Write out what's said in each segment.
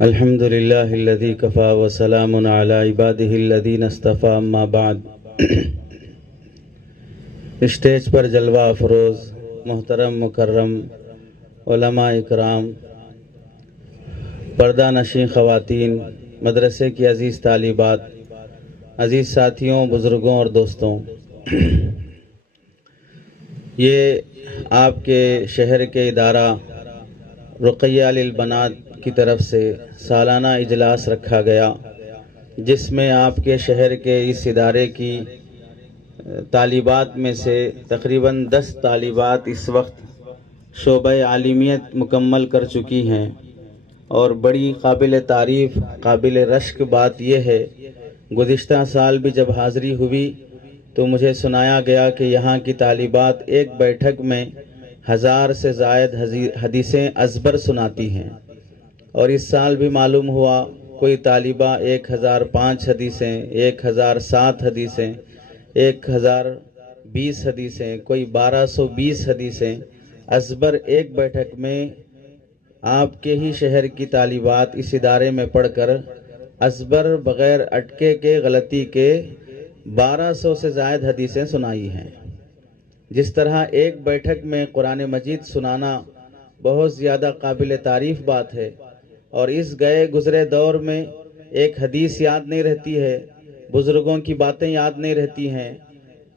الحمد للہ الذی کفا وسلام علی عباده الذین اصطفى اما بعد۔ اسٹیج پر جلوہ افروز محترم مکرم علماء اکرام، پردہ نشین خواتین، مدرسے کی عزیز طالبات، عزیز ساتھیوں، بزرگوں اور دوستوں، یہ آپ کے شہر کے ادارہ رقیہ للبنات کی طرف سے سالانہ اجلاس رکھا گیا، جس میں آپ کے شہر کے اس ادارے کی طالبات میں سے تقریباً 10 طالبات اس وقت شعبہ عالمیت مکمل کر چکی ہیں، اور بڑی قابل تعریف قابل رشک بات یہ ہے، گزشتہ سال بھی جب حاضری ہوئی تو مجھے سنایا گیا کہ یہاں کی طالبات ایک بیٹھک میں 1000 سے زائد حدیثیں ازبر سناتی ہیں، اور اس سال بھی معلوم ہوا کوئی طالبہ 1005 حدیثیں، 1007 حدیثیں، 1020 حدیثیں، کوئی 1220 حدیثیں ازبر ایک بیٹھک میں آپ کے ہی شہر کی طالبات اس ادارے میں پڑھ کر ازبر بغیر اٹکے کے غلطی کے 1200 سے زائد حدیثیں سنائی ہیں۔ جس طرح ایک بیٹھک میں قرآن مجید سنانا بہت زیادہ قابل تعریف بات ہے، اور اس گئے گزرے دور میں ایک حدیث یاد نہیں رہتی ہے، بزرگوں کی باتیں یاد نہیں رہتی ہیں،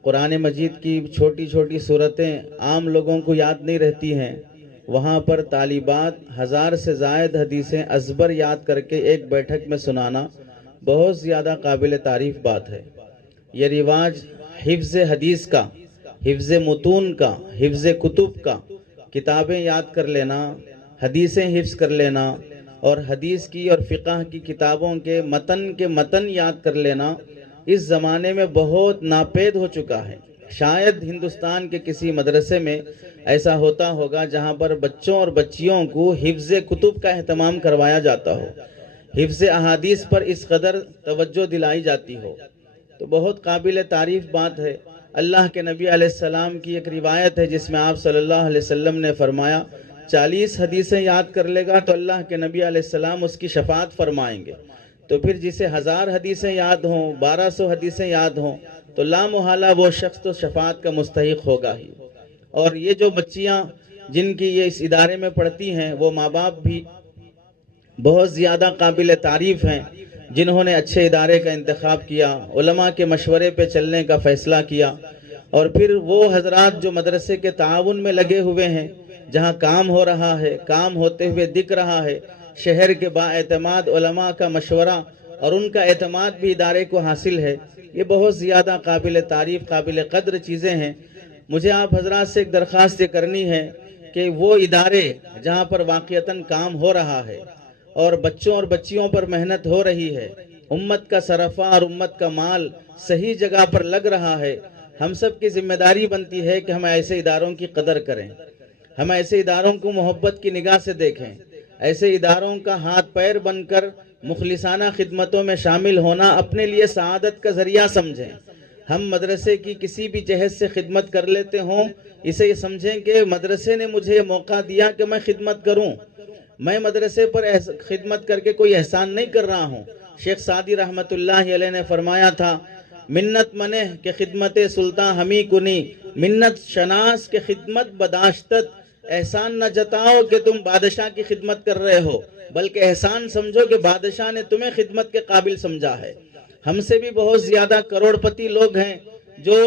قرآن مجید کی چھوٹی چھوٹی صورتیں عام لوگوں کو یاد نہیں رہتی ہیں، وہاں پر طالبات 1000 سے زائد حدیثیں ازبر یاد کر کے ایک بیٹھک میں سنانا بہت زیادہ قابل تعریف بات ہے۔ یہ رواج حفظ حدیث کا، حفظ متون کا، حفظ کتب کا، کتابیں یاد کر لینا، حدیثیں حفظ کر لینا، اور حدیث کی اور فقہ کی کتابوں کے متن یاد کر لینا اس زمانے میں بہت ناپید ہو چکا ہے۔ شاید ہندوستان کے کسی مدرسے میں ایسا ہوتا ہوگا جہاں پر بچوں اور بچیوں کو حفظ کتب کا اہتمام کروایا جاتا ہو، حفظ احادیث پر اس قدر توجہ دلائی جاتی ہو، تو بہت قابل تعریف بات ہے۔ اللہ کے نبی علیہ السلام کی ایک روایت ہے جس میں آپ صلی اللہ علیہ وسلم نے فرمایا 40 حدیثیں یاد کر لے گا تو اللہ کے نبی علیہ السلام اس کی شفاعت فرمائیں گے، تو پھر جسے 1000 حدیثیں یاد ہوں، 1200 حدیثیں یاد ہوں، تو لا محالہ وہ شخص تو شفاعت کا مستحق ہوگا ہی۔ اور یہ جو بچیاں جن کی یہ اس ادارے میں پڑھتی ہیں، وہ ماں باپ بھی بہت زیادہ قابل تعریف ہیں، جنہوں نے اچھے ادارے کا انتخاب کیا، علماء کے مشورے پہ چلنے کا فیصلہ کیا، اور پھر وہ حضرات جو مدرسے کے تعاون میں لگے ہوئے ہیں، جہاں کام ہو رہا ہے، کام ہوتے ہوئے دکھ رہا ہے، شہر کے با اعتماد علماء کا مشورہ اور ان کا اعتماد بھی ادارے کو حاصل ہے، یہ بہت زیادہ قابل تعریف قابل قدر چیزیں ہیں۔ مجھے آپ حضرات سے ایک درخواست یہ کرنی ہے کہ وہ ادارے جہاں پر واقعتاً کام ہو رہا ہے اور بچوں اور بچیوں پر محنت ہو رہی ہے، امت کا صرفہ اور امت کا مال صحیح جگہ پر لگ رہا ہے، ہم سب کی ذمہ داری بنتی ہے کہ ہم ایسے اداروں کی قدر کریں، ہم ایسے اداروں کو محبت کی نگاہ سے دیکھیں، ایسے اداروں کا ہاتھ پیر بن کر مخلصانہ خدمتوں میں شامل ہونا اپنے لیے سعادت کا ذریعہ سمجھیں۔ ہم مدرسے کی کسی بھی جہت سے خدمت کر لیتے ہوں، اسے یہ سمجھیں کہ مدرسے نے مجھے یہ موقع دیا کہ میں خدمت کروں، میں مدرسے پر خدمت کر کے کوئی احسان نہیں کر رہا ہوں۔ شیخ سعدی رحمت اللہ علیہ نے فرمایا تھا، منت منہ کہ خدمت سلطان ہمی کنی، منت شناس کہ خدمت بداشتت، احسان نہ جتاؤ کہ تم بادشاہ کی خدمت کر رہے ہو، بلکہ احسان سمجھو کہ بادشاہ نے تمہیں خدمت کے قابل سمجھا ہے۔ ہم سے بھی بہت زیادہ کروڑ پتی لوگ ہیں جو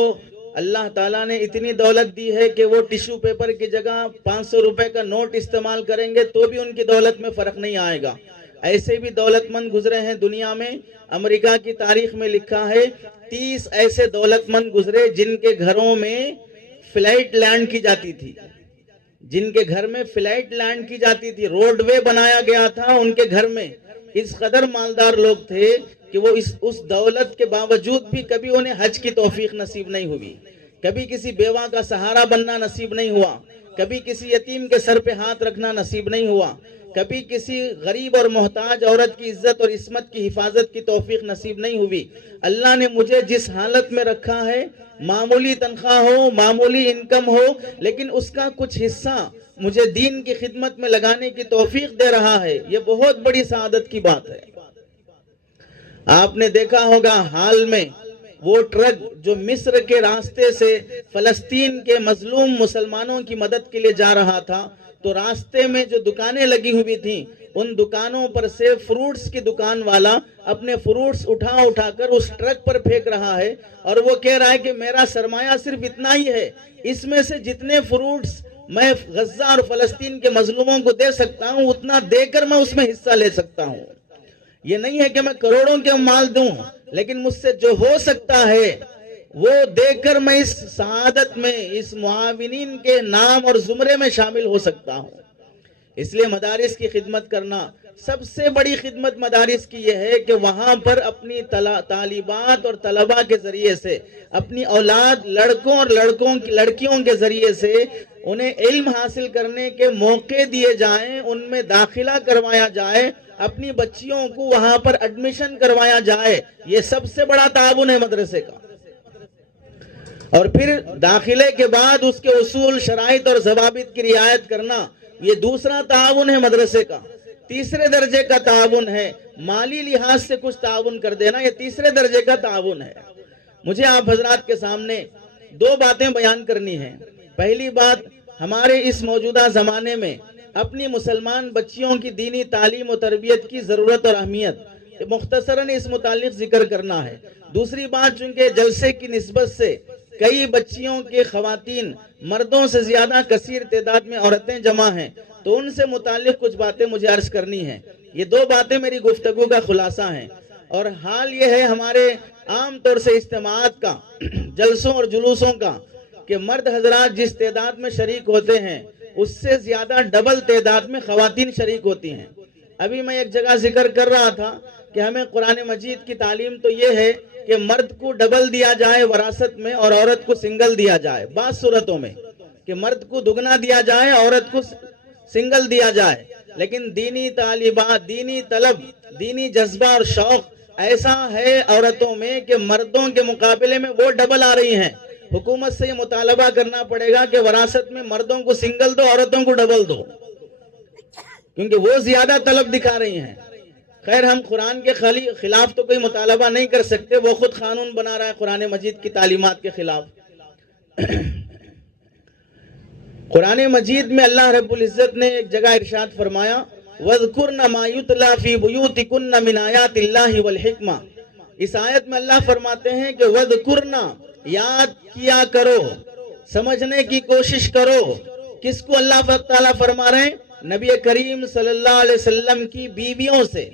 اللہ تعالیٰ نے اتنی دولت دی ہے کہ وہ ٹیشو پیپر کی جگہ 500 روپے کا نوٹ استعمال کریں گے تو بھی ان کی دولت میں فرق نہیں آئے گا۔ ایسے بھی دولت مند گزرے ہیں دنیا میں، امریکہ کی تاریخ میں لکھا ہے 30 ایسے دولت مند گزرے جن کے گھروں میں فلائٹ لینڈ کی جاتی تھی، جن کے گھر میں فلائٹ لینڈ کی جاتی تھی، روڈ وے بنایا گیا تھا ان کے گھر میں، اس قدر مالدار لوگ تھے کہ وہ اس دولت کے باوجود بھی کبھی انہیں حج کی توفیق نصیب نہیں ہوئی، کبھی کسی بیوہ کا سہارا بننا نصیب نہیں ہوا، کبھی کسی یتیم کے سر پہ ہاتھ رکھنا نصیب نہیں ہوا، کبھی کسی غریب اور محتاج عورت کی عزت اور عصمت کی حفاظت کی توفیق نصیب نہیں ہوئی۔ اللہ نے مجھے جس حالت میں رکھا ہے معمولی تنخواہ ہو، معمولی انکم ہو، لیکن اس کا کچھ حصہ مجھے دین کی خدمت میں لگانے کی توفیق دے رہا ہے، یہ بہت بڑی سعادت کی بات ہے۔ آپ نے دیکھا ہوگا حال میں وہ ٹرک جو مصر کے راستے سے فلسطین کے مظلوم مسلمانوں کی مدد کے لیے جا رہا تھا، تو راستے میں جو دکانیں لگی ہوئی تھیں ان دکانوں پر سے فروٹس کی دکان والا اپنے فروٹس اٹھا اٹھا کر اس ٹرک پر پھینک رہا ہے، اور وہ کہہ رہا ہے کہ میرا سرمایہ صرف اتنا ہی ہے، اس میں سے جتنے فروٹس میں غزہ اور فلسطین کے مظلوموں کو دے سکتا ہوں اتنا دے کر میں اس میں حصہ لے سکتا ہوں۔ یہ نہیں ہے کہ میں کروڑوں کے مال دوں، لیکن مجھ سے جو ہو سکتا ہے وہ دے کر میں اس سعادت میں، اس معاونین کے نام اور زمرے میں شامل ہو سکتا ہوں۔ اس لیے مدارس کی خدمت کرنا، سب سے بڑی خدمت مدارس کی یہ ہے کہ وہاں پر اپنی طالبات اور طلباء کے ذریعے سے، اپنی اولاد لڑکوں اور لڑکیوں کے ذریعے سے انہیں علم حاصل کرنے کے موقع دیے جائیں، ان میں داخلہ کروایا جائے، اپنی بچیوں کو وہاں پر ایڈمیشن کروایا جائے۔ یہ سب سے بڑا تعاون ہے مدرسے کا۔ اور پھر داخلے کے بعد اس کے اصول، شرائط اور ضوابط کی رعایت کرنا، یہ دوسرا تعاون ہے مدرسے کا۔ تیسرے درجے کا تعاون ہے مالی لحاظ سے کچھ تعاون کر دینا، یہ تیسرے درجے کا تعاون ہے۔ مجھے آپ حضرات کے سامنے دو باتیں بیان کرنی ہیں۔ پہلی بات، ہمارے اس موجودہ زمانے میں اپنی مسلمان بچیوں کی دینی تعلیم و تربیت کی ضرورت اور اہمیت مختصراً اس متعلق ذکر کرنا ہے۔ دوسری بات، چونکہ جلسے کی نسبت سے کئی بچیوں کے خواتین مردوں سے زیادہ کثیر تعداد میں عورتیں جمع ہیں، تو ان سے متعلق کچھ باتیں مجھے عرض کرنی ہیں۔ یہ دو باتیں میری گفتگو کا خلاصہ ہیں، اور حال یہ ہے ہمارے عام طور سے اجتماعات کا، جلسوں اور جلوسوں کا، کہ مرد حضرات جس تعداد میں شریک ہوتے ہیں اس سے زیادہ ڈبل تعداد میں خواتین شریک ہوتی ہیں۔ ابھی میں ایک جگہ ذکر کر رہا تھا کہ ہمیں قرآن مجید کی تعلیم تو یہ ہے کہ مرد کو ڈبل دیا جائے وراثت میں اور عورت کو سنگل دیا جائے، بعض صورتوں میں کہ مرد کو دگنا دیا جائے، عورت کو سنگل دیا جائے، لیکن دینی طالبات، دینی طلب، دینی جذبہ اور شوق ایسا ہے عورتوں میں کہ مردوں کے مقابلے میں وہ ڈبل آ رہی ہیں۔ حکومت سے یہ مطالبہ کرنا پڑے گا کہ وراثت میں مردوں کو سنگل دو، عورتوں کو ڈبل دو، کیونکہ وہ زیادہ طلب دکھا رہی ہیں۔ خیر، ہم قرآن کے خلاف تو کوئی مطالبہ نہیں کر سکتے، وہ خود قانون بنا رہا ہے قرآن مجید کی تعلیمات کے خلاف۔ قرآن مجید میں اللہ رب العزت نے ایک جگہ ارشاد فرمایا، وَاذْكُرْنَ مَا يُتْلَى فِي بُيُوتِكُنَّ مِنْ آيَاتِ اللَّهِ وَالْحِكْمَةِ۔ اس آیت میں اللہ فرماتے ہیں کہ وَاذْكُرْنَ، یاد کیا کرو، سمجھنے کی کوشش کرو۔ کس کو اللہ تعالیٰ فرما رہے ہیں؟ نبی کریم صلی اللہ علیہ وسلم کی بیویوں سے،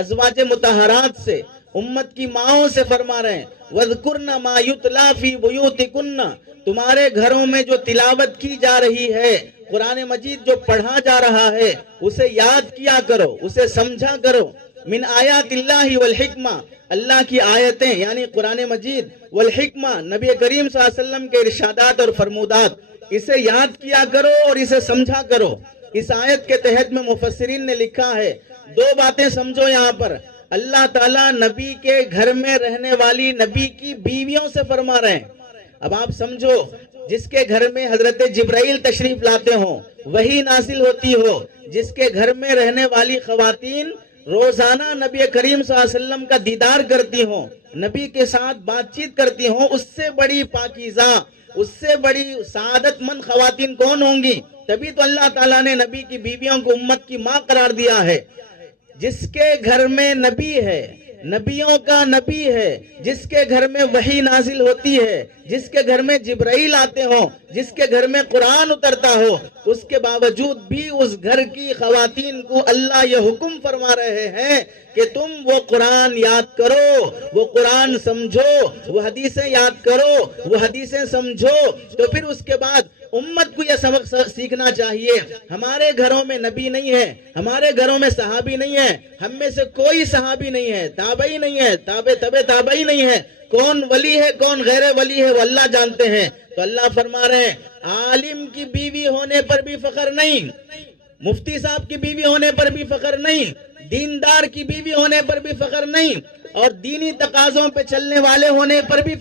ازواج مطہرات سے، امت کی ماؤں سے فرما رہے ہیں، وَاذْكُرْنَ مَا يُتْلَى فِي بُيُوتِكُنَّ، تمہارے گھروں میں جو تلاوت کی جا رہی ہے، قرآن مجید جو پڑھا جا رہا ہے، اسے یاد کیا کرو، اسے سمجھا کرو۔ من آیات اللہ والحکمہ، اللہ کی آیتیں یعنی قرآن مجید، والحکمہ، نبی کریم صلی اللہ علیہ وسلم کے ارشادات اور فرمودات، اسے یاد کیا کرو اور اسے سمجھا کرو۔ اس آیت کے تحت میں مفسرین نے لکھا ہے، دو باتیں سمجھو یہاں پر۔ اللہ تعالیٰ نبی کے گھر میں رہنے والی نبی کی بیویوں سے فرما رہے ہیں۔ اب آپ سمجھو، جس کے گھر میں حضرت جبرائیل تشریف لاتے ہوں، وحی نازل ہوتی ہو، جس کے گھر میں رہنے والی خواتین روزانہ نبی کریم صلی اللہ علیہ وسلم کا دیدار کرتی ہوں، نبی کے ساتھ بات چیت کرتی ہوں، اس سے بڑی پاکیزہ، اس سے بڑی سعادت مند خواتین کون ہوں گی؟ تبھی تو اللہ تعالیٰ نے نبی کی بیویوں کو امت کی ماں قرار دیا ہے۔ جس کے گھر میں نبی ہے، نبیوں کا نبی ہے، جس کے گھر میں وحی نازل ہوتی ہے، جس کے گھر میں جبرائیل آتے ہوں، جس کے گھر میں قرآن اترتا ہو، اس کے باوجود بھی اس گھر کی خواتین کو اللہ یہ حکم فرما رہے ہیں کہ تم وہ قرآن یاد کرو، وہ قرآن سمجھو، وہ حدیثیں یاد کرو، وہ حدیثیں سمجھو۔ تو پھر اس کے بعد امت کو یہ سبق سیکھنا چاہیے، ہمارے گھروں میں نبی نہیں ہے، ہمارے گھروں میں صحابی نہیں ہے، ہم میں سے کوئی صحابی نہیں ہے، تابعی نہیں ہے، تابعی نہیں ہے، کون ولی ہے کون غیر ولی ہے وہ اللہ جانتے ہیں۔ تو اللہ فرما رہے ہیں، عالم کی بیوی ہونے پر بھی فخر نہیں، مفتی صاحب کی بیوی ہونے پر بھی فخر نہیں، دیندار کی بیوی ہونے پر بھی فخر نہیں، اور دینی تقاضوں پہ چلنے والے ہونے پر بھی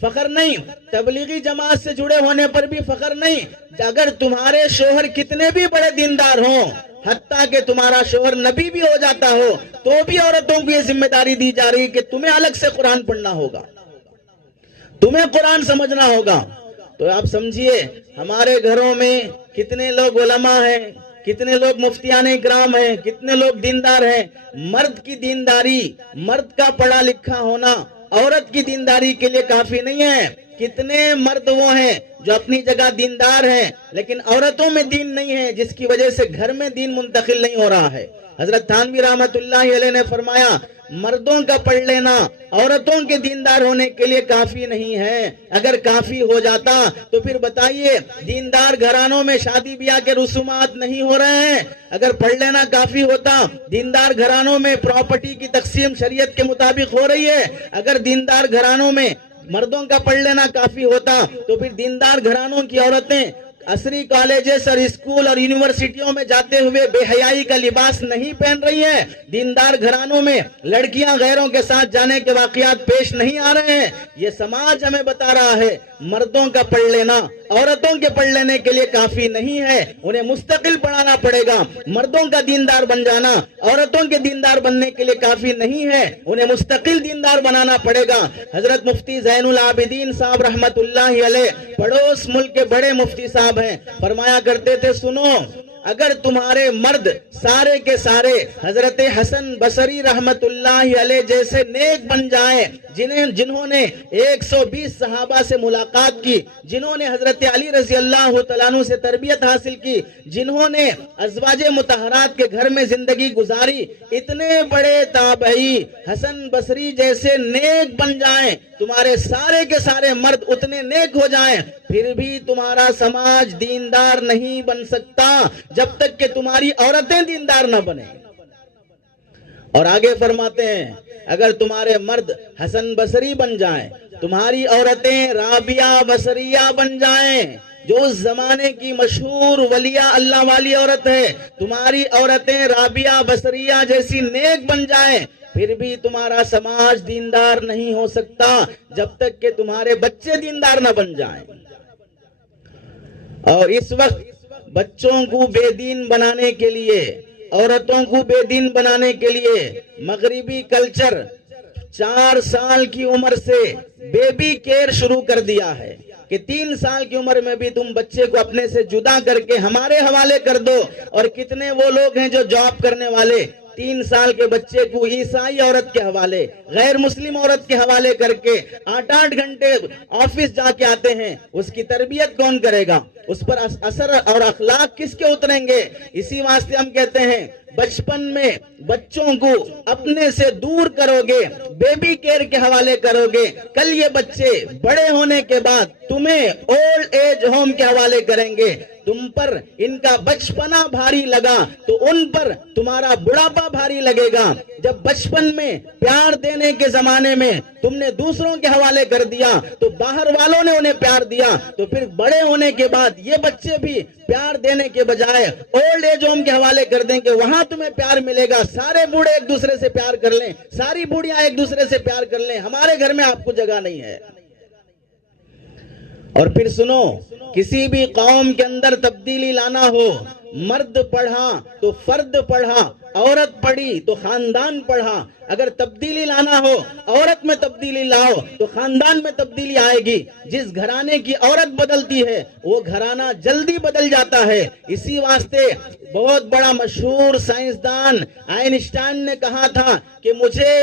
فخر نہیں، تبلیغی جماعت سے جڑے ہونے پر بھی فخر نہیں، اگر تمہارے شوہر کتنے بھی بڑے دیندار ہوں، حتیٰ کہ تمہارا شوہر نبی بھی ہو جاتا ہو، تو بھی عورتوں کو یہ ذمہ داری دی جا رہی کہ تمہیں الگ سے قرآن پڑھنا ہوگا، تمہیں قرآن سمجھنا ہوگا۔ تو آپ سمجھیے ہمارے گھروں میں کتنے لوگ علماء ہیں، کتنے لوگ مفتیان اکرام ہیں، کتنے لوگ دیندار ہیں۔ مرد کی دینداری، مرد کا پڑھا لکھا ہونا عورت کی دینداری کے لیے کافی نہیں ہے۔ کتنے مرد وہ ہیں جو اپنی جگہ دیندار ہیں لیکن عورتوں میں دین نہیں ہے، جس کی وجہ سے گھر میں دین منتقل نہیں ہو رہا ہے۔ حضرت تھانوی رحمت اللہ علیہ نے فرمایا مردوں کا پڑھ لینا عورتوں کے دیندار ہونے کے لیے کافی نہیں ہے، اگر کافی ہو جاتا تو پھر بتائیے دیندار گھرانوں میں شادی بیاہ کے رسومات نہیں ہو رہے ہیں؟ اگر پڑھ لینا کافی ہوتا، دیندار گھرانوں میں پراپرٹی کی تقسیم شریعت کے مطابق ہو رہی ہے، اگر دیندار گھرانوں میں مردوں کا پڑھ لینا کافی ہوتا تو پھر دیندار گھرانوں کی عورتیں عصری کالجز اور اسکول اور یونیورسٹیوں میں جاتے ہوئے بے حیائی کا لباس نہیں پہن رہی ہیں، دیندار گھرانوں میں لڑکیاں غیروں کے ساتھ جانے کے واقعات پیش نہیں آ رہے ہیں۔ یہ سماج ہمیں بتا رہا ہے مردوں کا پڑھ لینا عورتوں کے پڑھ لینے کے لیے کافی نہیں ہے، انہیں مستقل پڑھانا پڑے گا۔ مردوں کا دیندار بن جانا عورتوں کے دیندار بننے کے لیے کافی نہیں ہے، انہیں مستقل دیندار بنانا پڑے گا۔ حضرت مفتی زین العابدین صاحب رحمت اللہ علیہ پڑوس ملک کے بڑے مفتی صاحب ہیں، فرمایا کرتے تھے سنو، اگر تمہارے مرد سارے کے سارے حضرت حسن بصری رحمت اللہ علیہ جیسے نیک بن جائیں، جنہوں نے 120 صحابہ سے ملاقات کی، جنہوں نے حضرت علی رضی اللہ تعالیٰ عنہ سے تربیت حاصل کی، جنہوں نے ازواج مطہرات کے گھر میں زندگی گزاری، اتنے بڑے تابعی حسن بصری جیسے نیک بن جائیں، تمہارے سارے کے سارے مرد اتنے نیک ہو جائیں، پھر بھی تمہارا سماج دیندار نہیں بن سکتا جب تک کہ تمہاری عورتیں دیندار نہ بنیں۔ اور آگے فرماتے ہیں اگر تمہارے مرد حسن بصری بن جائیں، تمہاری عورتیں رابعہ بصریہ بن جائیں، جو اس زمانے کی مشہور ولیہ اللہ والی عورت ہے، تمہاری عورتیں رابعہ بصریہ جیسی نیک بن جائیں، پھر بھی تمہارا سماج دیندار نہیں ہو سکتا جب تک کہ تمہارے بچے دیندار نہ بن جائیں۔ اور اس وقت بچوں کو بے دین بنانے کے لیے، عورتوں کو بے دین بنانے کے لیے مغربی کلچر 4 سال کی عمر سے بیبی کیئر شروع کر دیا ہے کہ 3 سال کی عمر میں بھی تم بچے کو اپنے سے جدا کر کے ہمارے حوالے کر دو۔ اور کتنے وہ لوگ ہیں جو جاب کرنے والے 3 سال کے بچے کو عیسائی عورت کے حوالے، غیر مسلم عورت کے حوالے کر کے 8-8 گھنٹے آفس جا کے آتے ہیں، اس کی تربیت کون کرے گا؟ اس پر اثر اور اخلاق کس کے اتریں گے؟ اسی واسطے ہم کہتے ہیں بچپن میں بچوں کو اپنے سے دور کرو گے، بیبی کیئر کے حوالے کرو گے، کل یہ بچے بڑے ہونے کے بعد تمہیں اولڈ ایج ہوم کے حوالے کریں گے۔ تم پر ان کا بچپنا بھاری لگا تو ان پر تمہارا بڑھاپا بھاری لگے گا۔ جب بچپن میں پیار دینے کے زمانے میں تم نے دوسروں کے حوالے کر دیا تو باہر والوں نے انہیں پیار دیا، تو پھر بڑے ہونے کے بعد یہ بچے بھی پیار دینے کے بجائے اولڈ ایج ہوم کے حوالے کر دیں کہ وہاں تمہیں پیار ملے گا، سارے بوڑھے ایک دوسرے سے پیار کر لیں، ساری بوڑھیاں ایک دوسرے سے پیار کر لیں، ہمارے گھر میں آپ کو جگہ نہیں ہے۔ اور پھر سنو، کسی بھی قوم کے اندر تبدیلی لانا ہو، مرد پڑھا تو فرد پڑھا، عورت پڑھی تو خاندان پڑھا۔ اگر تبدیلی لانا ہو، عورت میں تبدیلی لاؤ تو خاندان میں تبدیلی آئے گی۔ جس گھرانے کی عورت بدلتی ہے وہ گھرانہ جلدی بدل جاتا ہے۔ اسی واسطے بہت بڑا مشہور سائنسدان آئنسٹائن نے کہا تھا کہ مجھے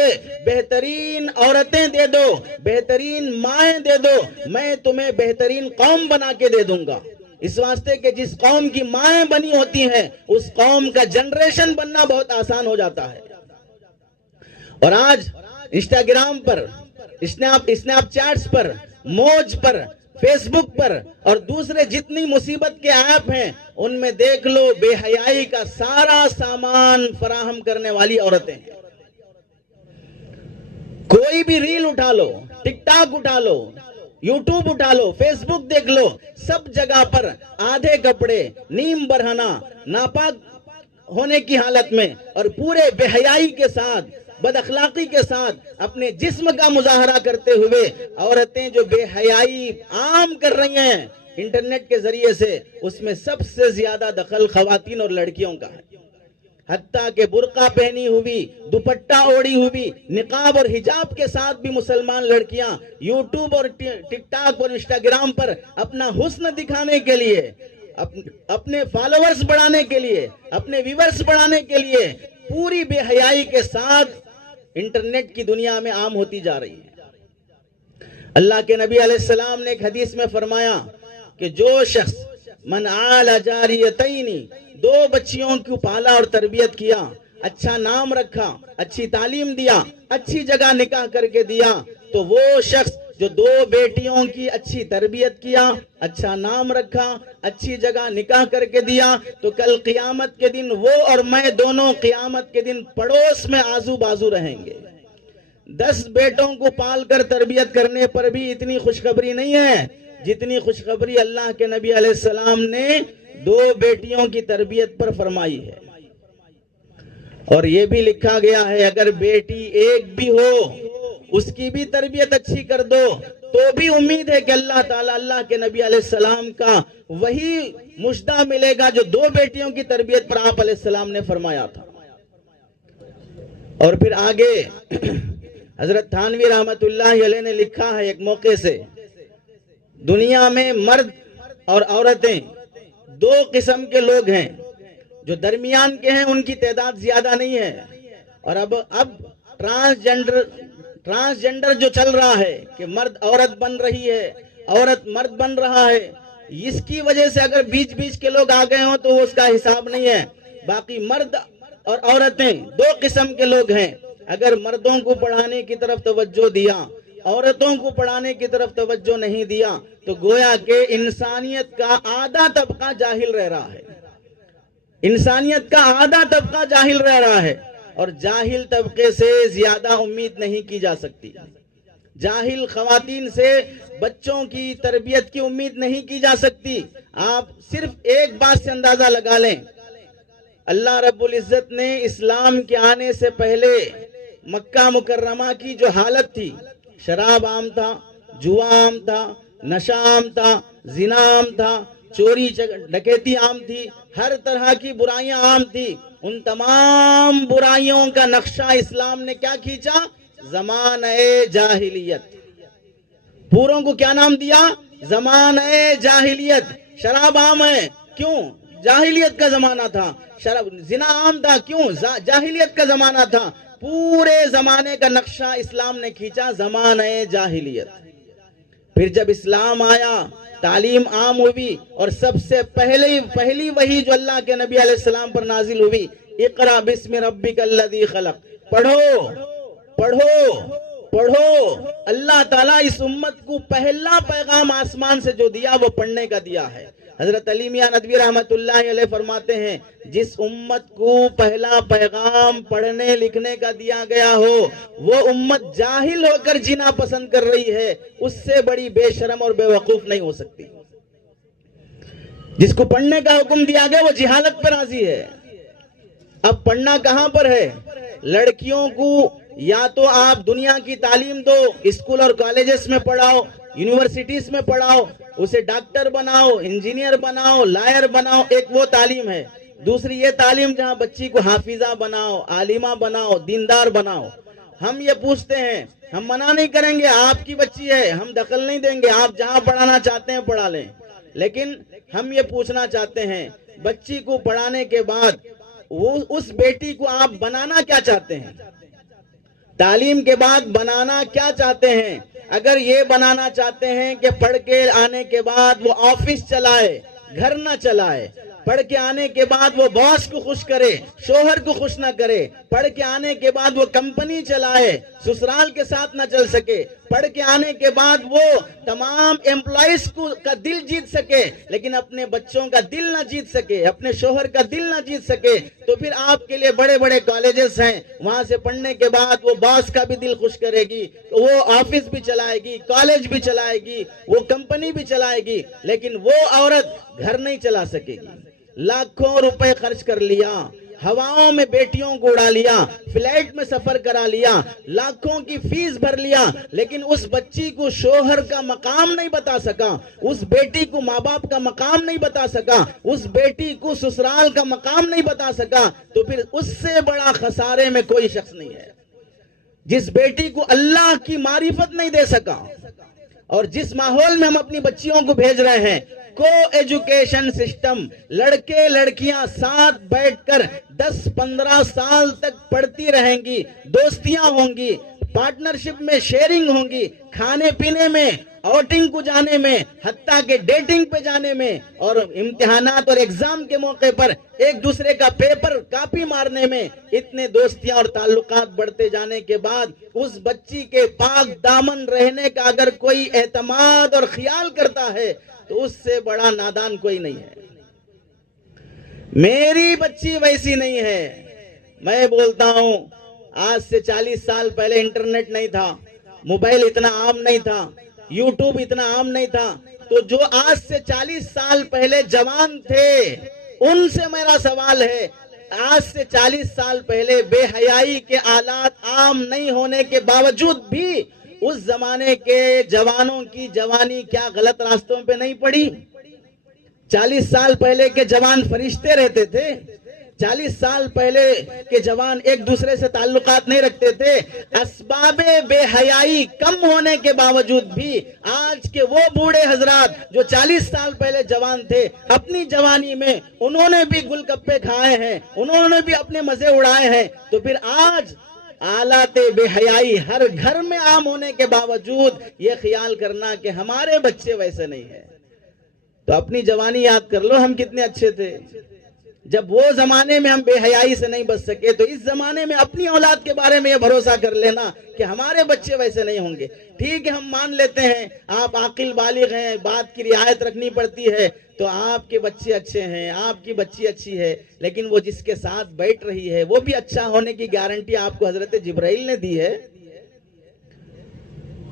بہترین عورتیں دے دو، بہترین مائیں دے دو، میں تمہیں بہترین قوم بنا کے دے دوں گا۔ اس واسطے کہ جس قوم کی مائیں بنی ہوتی ہیں اس قوم کا جنریشن بننا بہت آسان ہو جاتا ہے۔ اور آج انسٹاگرام پر، اسنیپ چیٹس پر، موج پر، فیس بک پر اور دوسرے جتنی مصیبت کے ایپ ہیں ان میں دیکھ لو بے حیائی کا سارا سامان فراہم کرنے والی عورتیں ہیں۔ کوئی بھی ریل اٹھا لو، ٹک ٹاک اٹھا لو، یوٹیوب اٹھا لو، فیس بک دیکھ لو، سب جگہ پر آدھے کپڑے، نیم برہنہ، ناپاک ہونے کی حالت میں اور پورے بے حیائی کے ساتھ بد اخلاقی کے ساتھ اپنے جسم کا مظاہرہ کرتے ہوئے عورتیں جو بے حیائی عام کر رہی ہیں انٹرنیٹ کے ذریعے سے، اس میں سب سے زیادہ دخل خواتین اور لڑکیوں کا ہے۔ حتیٰ کہ برقع پہنی ہوئی، دوپٹہ اوڑھی ہوئی، نقاب اور حجاب کے ساتھ بھی مسلمان لڑکیاں یوٹیوب اور ٹک ٹاک اور انسٹاگرام پر اپنا حسن دکھانے کے لیے، اپنے فالوورز بڑھانے کے لیے، اپنے ویورز بڑھانے کے لیے پوری بے حیائی کے ساتھ انٹرنیٹ کی دنیا میں عام ہوتی جا رہی ہے۔ اللہ کے نبی علیہ السلام نے ایک حدیث میں فرمایا کہ جو شخص من آل جاریتین، دو بچیوں کو پالا اور تربیت کیا، اچھا نام رکھا، اچھی تعلیم دیا، اچھی جگہ نکاح کر کے دیا، تو وہ شخص جو دو بیٹیوں کی اچھی تربیت کیا، اچھا نام رکھا، اچھی جگہ نکاح کر کے دیا، تو کل قیامت کے دن وہ اور میں دونوں قیامت کے دن پڑوس میں آزو بازو رہیں گے۔ 10 بیٹوں کو پال کر تربیت کرنے پر بھی اتنی خوشخبری نہیں ہے جتنی خوشخبری اللہ کے نبی علیہ السلام نے 2 بیٹیوں کی تربیت پر فرمائی ہے۔ اور یہ بھی لکھا گیا ہے اگر بیٹی ایک بھی ہو اس کی بھی تربیت اچھی کر دو تو بھی امید ہے کہ اللہ تعالیٰ، اللہ کے نبی علیہ السلام کا وہی مجدہ ملے گا جو 2 بیٹیوں کی تربیت پر آپ علیہ السلام نے فرمایا تھا۔ اور پھر آگے حضرت تھانوی رحمت اللہ علیہ نے لکھا ہے ایک موقع سے، دنیا میں مرد اور عورتیں 2 قسم کے لوگ ہیں، جو درمیان کے ہیں ان کی تعداد زیادہ نہیں ہے، اور اب ٹرانسجنڈر جو چل رہا ہے کہ مرد عورت بن رہی ہے، عورت مرد بن رہا ہے، اس کی وجہ سے اگر بیچ کے لوگ آ گئے ہوں تو اس کا حساب نہیں ہے۔ باقی مرد اور عورتیں 2 قسم کے لوگ ہیں۔ اگر مردوں کو پڑھانے کی طرف توجہ دیا، عورتوں کو پڑھانے کی طرف توجہ نہیں دیا، تو گویا کہ انسانیت کا آدھا طبقہ جاہل رہ رہا ہے، انسانیت کا آدھا طبقہ جاہل رہ رہا ہے، اور جاہل طبقے سے زیادہ امید نہیں کی جا سکتی۔ جاہل خواتین سے بچوں کی تربیت کی امید نہیں کی جا سکتی۔ آپ صرف ایک بات سے اندازہ لگا لیں، اللہ رب العزت نے اسلام کے آنے سے پہلے مکہ مکرمہ کی جو حالت تھی، شراب عام تھا، جوا عام تھا، نشہ عام تھا، زنا عام تھا، چوری ڈکیتی عام تھی، ہر طرح کی برائیاں عام تھی، ان تمام برائیوں کا نقشہ اسلام نے کیا کھینچا؟ زمانہ جاہلیت۔ پوروں کو کیا نام دیا؟ زمانہ جاہلیت۔ شراب عام ہے، کیوں؟ جاہلیت کا زمانہ تھا۔ زنا عام تھا، کیوں؟ جاہلیت کا زمانہ تھا۔ پورے زمانے کا نقشہ اسلام نے کھینچا، زمانہ جاہلیت۔ پھر جب اسلام آیا، تعلیم عام ہوئی، اور سب سے پہلی وحی جو اللہ کے نبی علیہ السلام پر نازل ہوئی، اقرا بسم ربک الذی خلق، پڑھو پڑھو پڑھو۔ اللہ تعالیٰ اس امت کو پہلا پیغام آسمان سے جو دیا وہ پڑھنے کا دیا ہے۔ حضرت علی میاں ندوی رحمت اللہ علیہ فرماتے ہیں جس امت کو پہلا پیغام پڑھنے لکھنے کا دیا گیا ہو وہ امت جاہل ہو کر جینا پسند کر رہی ہے، اس سے بڑی بے شرم اور بے وقوف نہیں ہو سکتی۔ جس کو پڑھنے کا حکم دیا گیا وہ جہالت پر راضی ہے۔ اب پڑھنا کہاں پر ہے؟ لڑکیوں کو یا تو آپ دنیا کی تعلیم دو، اسکول اور کالجز میں پڑھاؤ، یونیورسٹیز میں پڑھاؤ، اسے ڈاکٹر بناؤ، انجینئر بناؤ، لائر بناؤ، ایک وہ تعلیم ہے۔ دوسری یہ تعلیم جہاں بچی کو حافظہ بناؤ، عالمہ بناؤ، دیندار بناؤ۔ ہم یہ پوچھتے ہیں، ہم منع نہیں کریں گے، آپ کی بچی ہے، ہم دخل نہیں دیں گے، آپ جہاں پڑھانا چاہتے ہیں پڑھا لیں، لیکن ہم یہ پوچھنا چاہتے ہیں بچی کو پڑھانے کے بعد اس بیٹی کو آپ بنانا کیا چاہتے ہیں؟ تعلیم کے بعد بنانا کیا چاہتے ہیں؟ اگر یہ بنانا چاہتے ہیں کہ پڑھ کے آنے کے بعد وہ آفس چلائے، گھر نہ چلائے، پڑھ کے آنے کے بعد وہ باس کو خوش کرے، شوہر کو خوش نہ کرے، پڑھ کے آنے کے بعد وہ کمپنی چلائے، سسرال کے ساتھ نہ چل سکے، پڑھ کے آنے کے بعد وہ تمام امپلائیز کا دل جیت سکے لیکن اپنے بچوں کا دل نہ جیت سکے، اپنے شوہر کا دل نہ جیت سکے، تو پھر آپ کے لیے بڑے بڑے کالجز ہیں، وہاں سے پڑھنے کے بعد وہ باس کا بھی دل خوش کرے گی، وہ آفس بھی چلائے گی، کالج بھی چلائے گی، وہ کمپنی بھی چلائے گی، لیکن وہ عورت گھر نہیں چلا سکے گی۔ لاکھوں روپے خرچ کر لیا، ہواؤں میں بیٹیوں کو اڑا لیا، فلائٹ میں سفر کرا لیا، لاکھوں کی فیس بھر لیا، لیکن اس بچی کو شوہر کا مقام نہیں بتا سکا، اس بیٹی کو ماں باپ کا مقام نہیں بتا سکا، اس بیٹی کو سسرال کا مقام نہیں بتا سکا، تو پھر اس سے بڑا خسارے میں کوئی شخص نہیں ہے۔ جس بیٹی کو اللہ کی معرفت نہیں دے سکا، اور جس ماحول میں ہم اپنی بچیوں کو بھیج رہے ہیں، کو ایجوکیشن سسٹم، لڑکے لڑکیاں ساتھ بیٹھ کر 10-15 سال تک پڑھتی رہیں گی، دوستیاں ہوں گی، پارٹنرشپ میں شیئرنگ ہوں گی، کھانے پینے میں، آؤٹنگ کو جانے میں، حتیٰ کہ ڈیٹنگ پہ جانے میں، اور امتحانات اور ایگزام کے موقع پر ایک دوسرے کا پیپر کاپی مارنے میں، اتنے دوستیاں اور تعلقات بڑھتے جانے کے بعد اس بچی کے پاک دامن رہنے کا اگر کوئی اعتماد اور خیال کرتا ہے تو اس سے بڑا نادان کوئی نہیں ہے۔ میری بچی ویسی نہیں ہے۔ میں بولتا ہوں، آج سے 40 سال پہلے انٹرنیٹ نہیں تھا، موبائل اتنا عام نہیں تھا، یوٹیوب اتنا عام نہیں تھا، تو جو آج سے 40 سال پہلے جوان تھے ان سے میرا سوال ہے، آج سے 40 سال پہلے بے حیائی کے آلات عام نہیں ہونے کے باوجود بھی اس زمانے کے جوانوں کی جوانی کیا غلط راستوں پہ نہیں پڑی؟ 40 سال پہلے کے جوان فرشتے رہتے تھے، 40 سال پہلے کے جوان ایک دوسرے سے تعلقات نہیں رکھتے تھے، اسباب بے حیائی کم ہونے کے باوجود بھی آج کے وہ بوڑھے حضرات جو 40 سال پہلے جوان تھے، اپنی جوانی میں انہوں نے بھی گل گپے کھائے ہیں، انہوں نے بھی اپنے مزے اڑائے ہیں، تو پھر آج آلات بے حیائی ہر گھر میں عام ہونے کے باوجود یہ خیال کرنا کہ ہمارے بچے ویسے نہیں ہیں۔ تو اپنی جوانی یاد کر لو، ہم کتنے اچھے تھے۔ جب وہ زمانے میں ہم بے حیائی سے نہیں بچ سکے تو اس زمانے میں اپنی اولاد کے بارے میں یہ بھروسہ کر لینا کہ ہمارے بچے ویسے نہیں ہوں گے۔ ٹھیک ہے، ہم مان لیتے ہیں آپ عاقل بالغ ہیں، بات کی رعایت رکھنی پڑتی ہے، تو آپ کے بچے اچھے ہیں، آپ کی بچی اچھی ہے، لیکن وہ جس کے ساتھ بیٹھ رہی ہے وہ بھی اچھا ہونے کی گارنٹی آپ کو حضرت جبرائیل نے دی ہے۔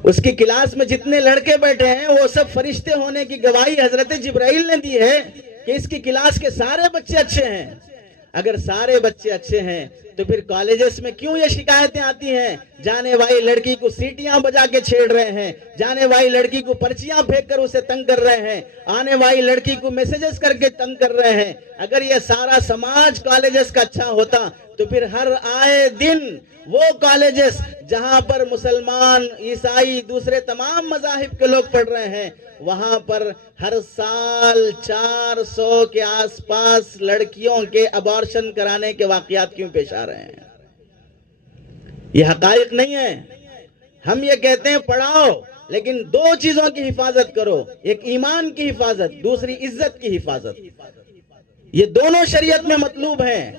اس کی کلاس میں جتنے لڑکے بیٹھے ہیں وہ سب فرشتے ہونے کی گواہی حضرت جبرائیل نے دی ہے کہ اس کی کلاس کے سارے بچے اچھے ہیں۔ اگر سارے بچے اچھے ہیں تو پھر کالجز میں کیوں یہ شکایتیں آتی ہیں؟ جانے والی لڑکی کو سیٹیاں بجا کے چھیڑ رہے ہیں، جانے والی لڑکی کو پرچیاں پھینک کر اسے تنگ کر رہے ہیں، آنے والی لڑکی کو میسیجز کر کے تنگ کر رہے ہیں۔ اگر یہ سارا سماج کالجز کا اچھا ہوتا تو پھر ہر آئے دن وہ کالجز جہاں پر مسلمان، عیسائی، دوسرے تمام مذاہب کے لوگ پڑھ رہے ہیں، وہاں پر ہر سال 400 کے آس پاس لڑکیوں کے ابارشن کرانے کے واقعات کیوں پیش آ رہے ہیں؟ یہ حقائق نہیں ہے۔ ہم یہ کہتے ہیں پڑھاؤ، لیکن دو چیزوں کی حفاظت کرو، ایک ایمان کی حفاظت، دوسری عزت کی حفاظت۔ یہ دونوں شریعت میں مطلوب ہیں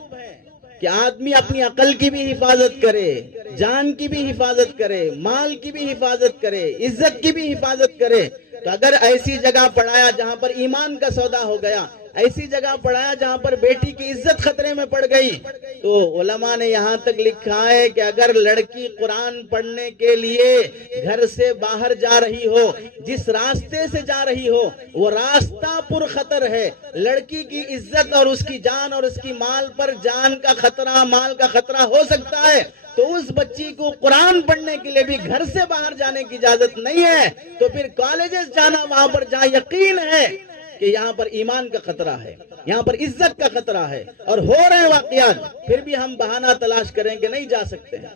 کہ آدمی اپنی عقل کی بھی حفاظت کرے، جان کی بھی حفاظت کرے، مال کی بھی حفاظت کرے، عزت کی بھی حفاظت کرے۔ تو اگر ایسی جگہ پڑھایا جہاں پر ایمان کا سودا ہو گیا، ایسی جگہ پڑھایا جہاں پر بیٹی کی عزت خطرے میں پڑ گئی، تو علماء نے یہاں تک لکھا ہے کہ اگر لڑکی قرآن پڑھنے کے لیے گھر سے باہر جا رہی ہو، جس راستے سے جا رہی ہو وہ راستہ پر خطر ہے، لڑکی کی عزت اور اس کی جان اور اس کی مال پر جان کا خطرہ، مال کا خطرہ ہو سکتا ہے، تو اس بچی کو قرآن پڑھنے کے لیے بھی گھر سے باہر جانے کی اجازت نہیں ہے۔ تو پھر کالجز جانا، وہاں پر جہاں یقین ہے کہ یہاں پر ایمان کا خطرہ ہے، یہاں پر عزت کا خطرہ ہے، اور ہو رہے ہیں واقعات، پھر بھی ہم بہانہ تلاش کریں کہ نہیں جا سکتے ہیں۔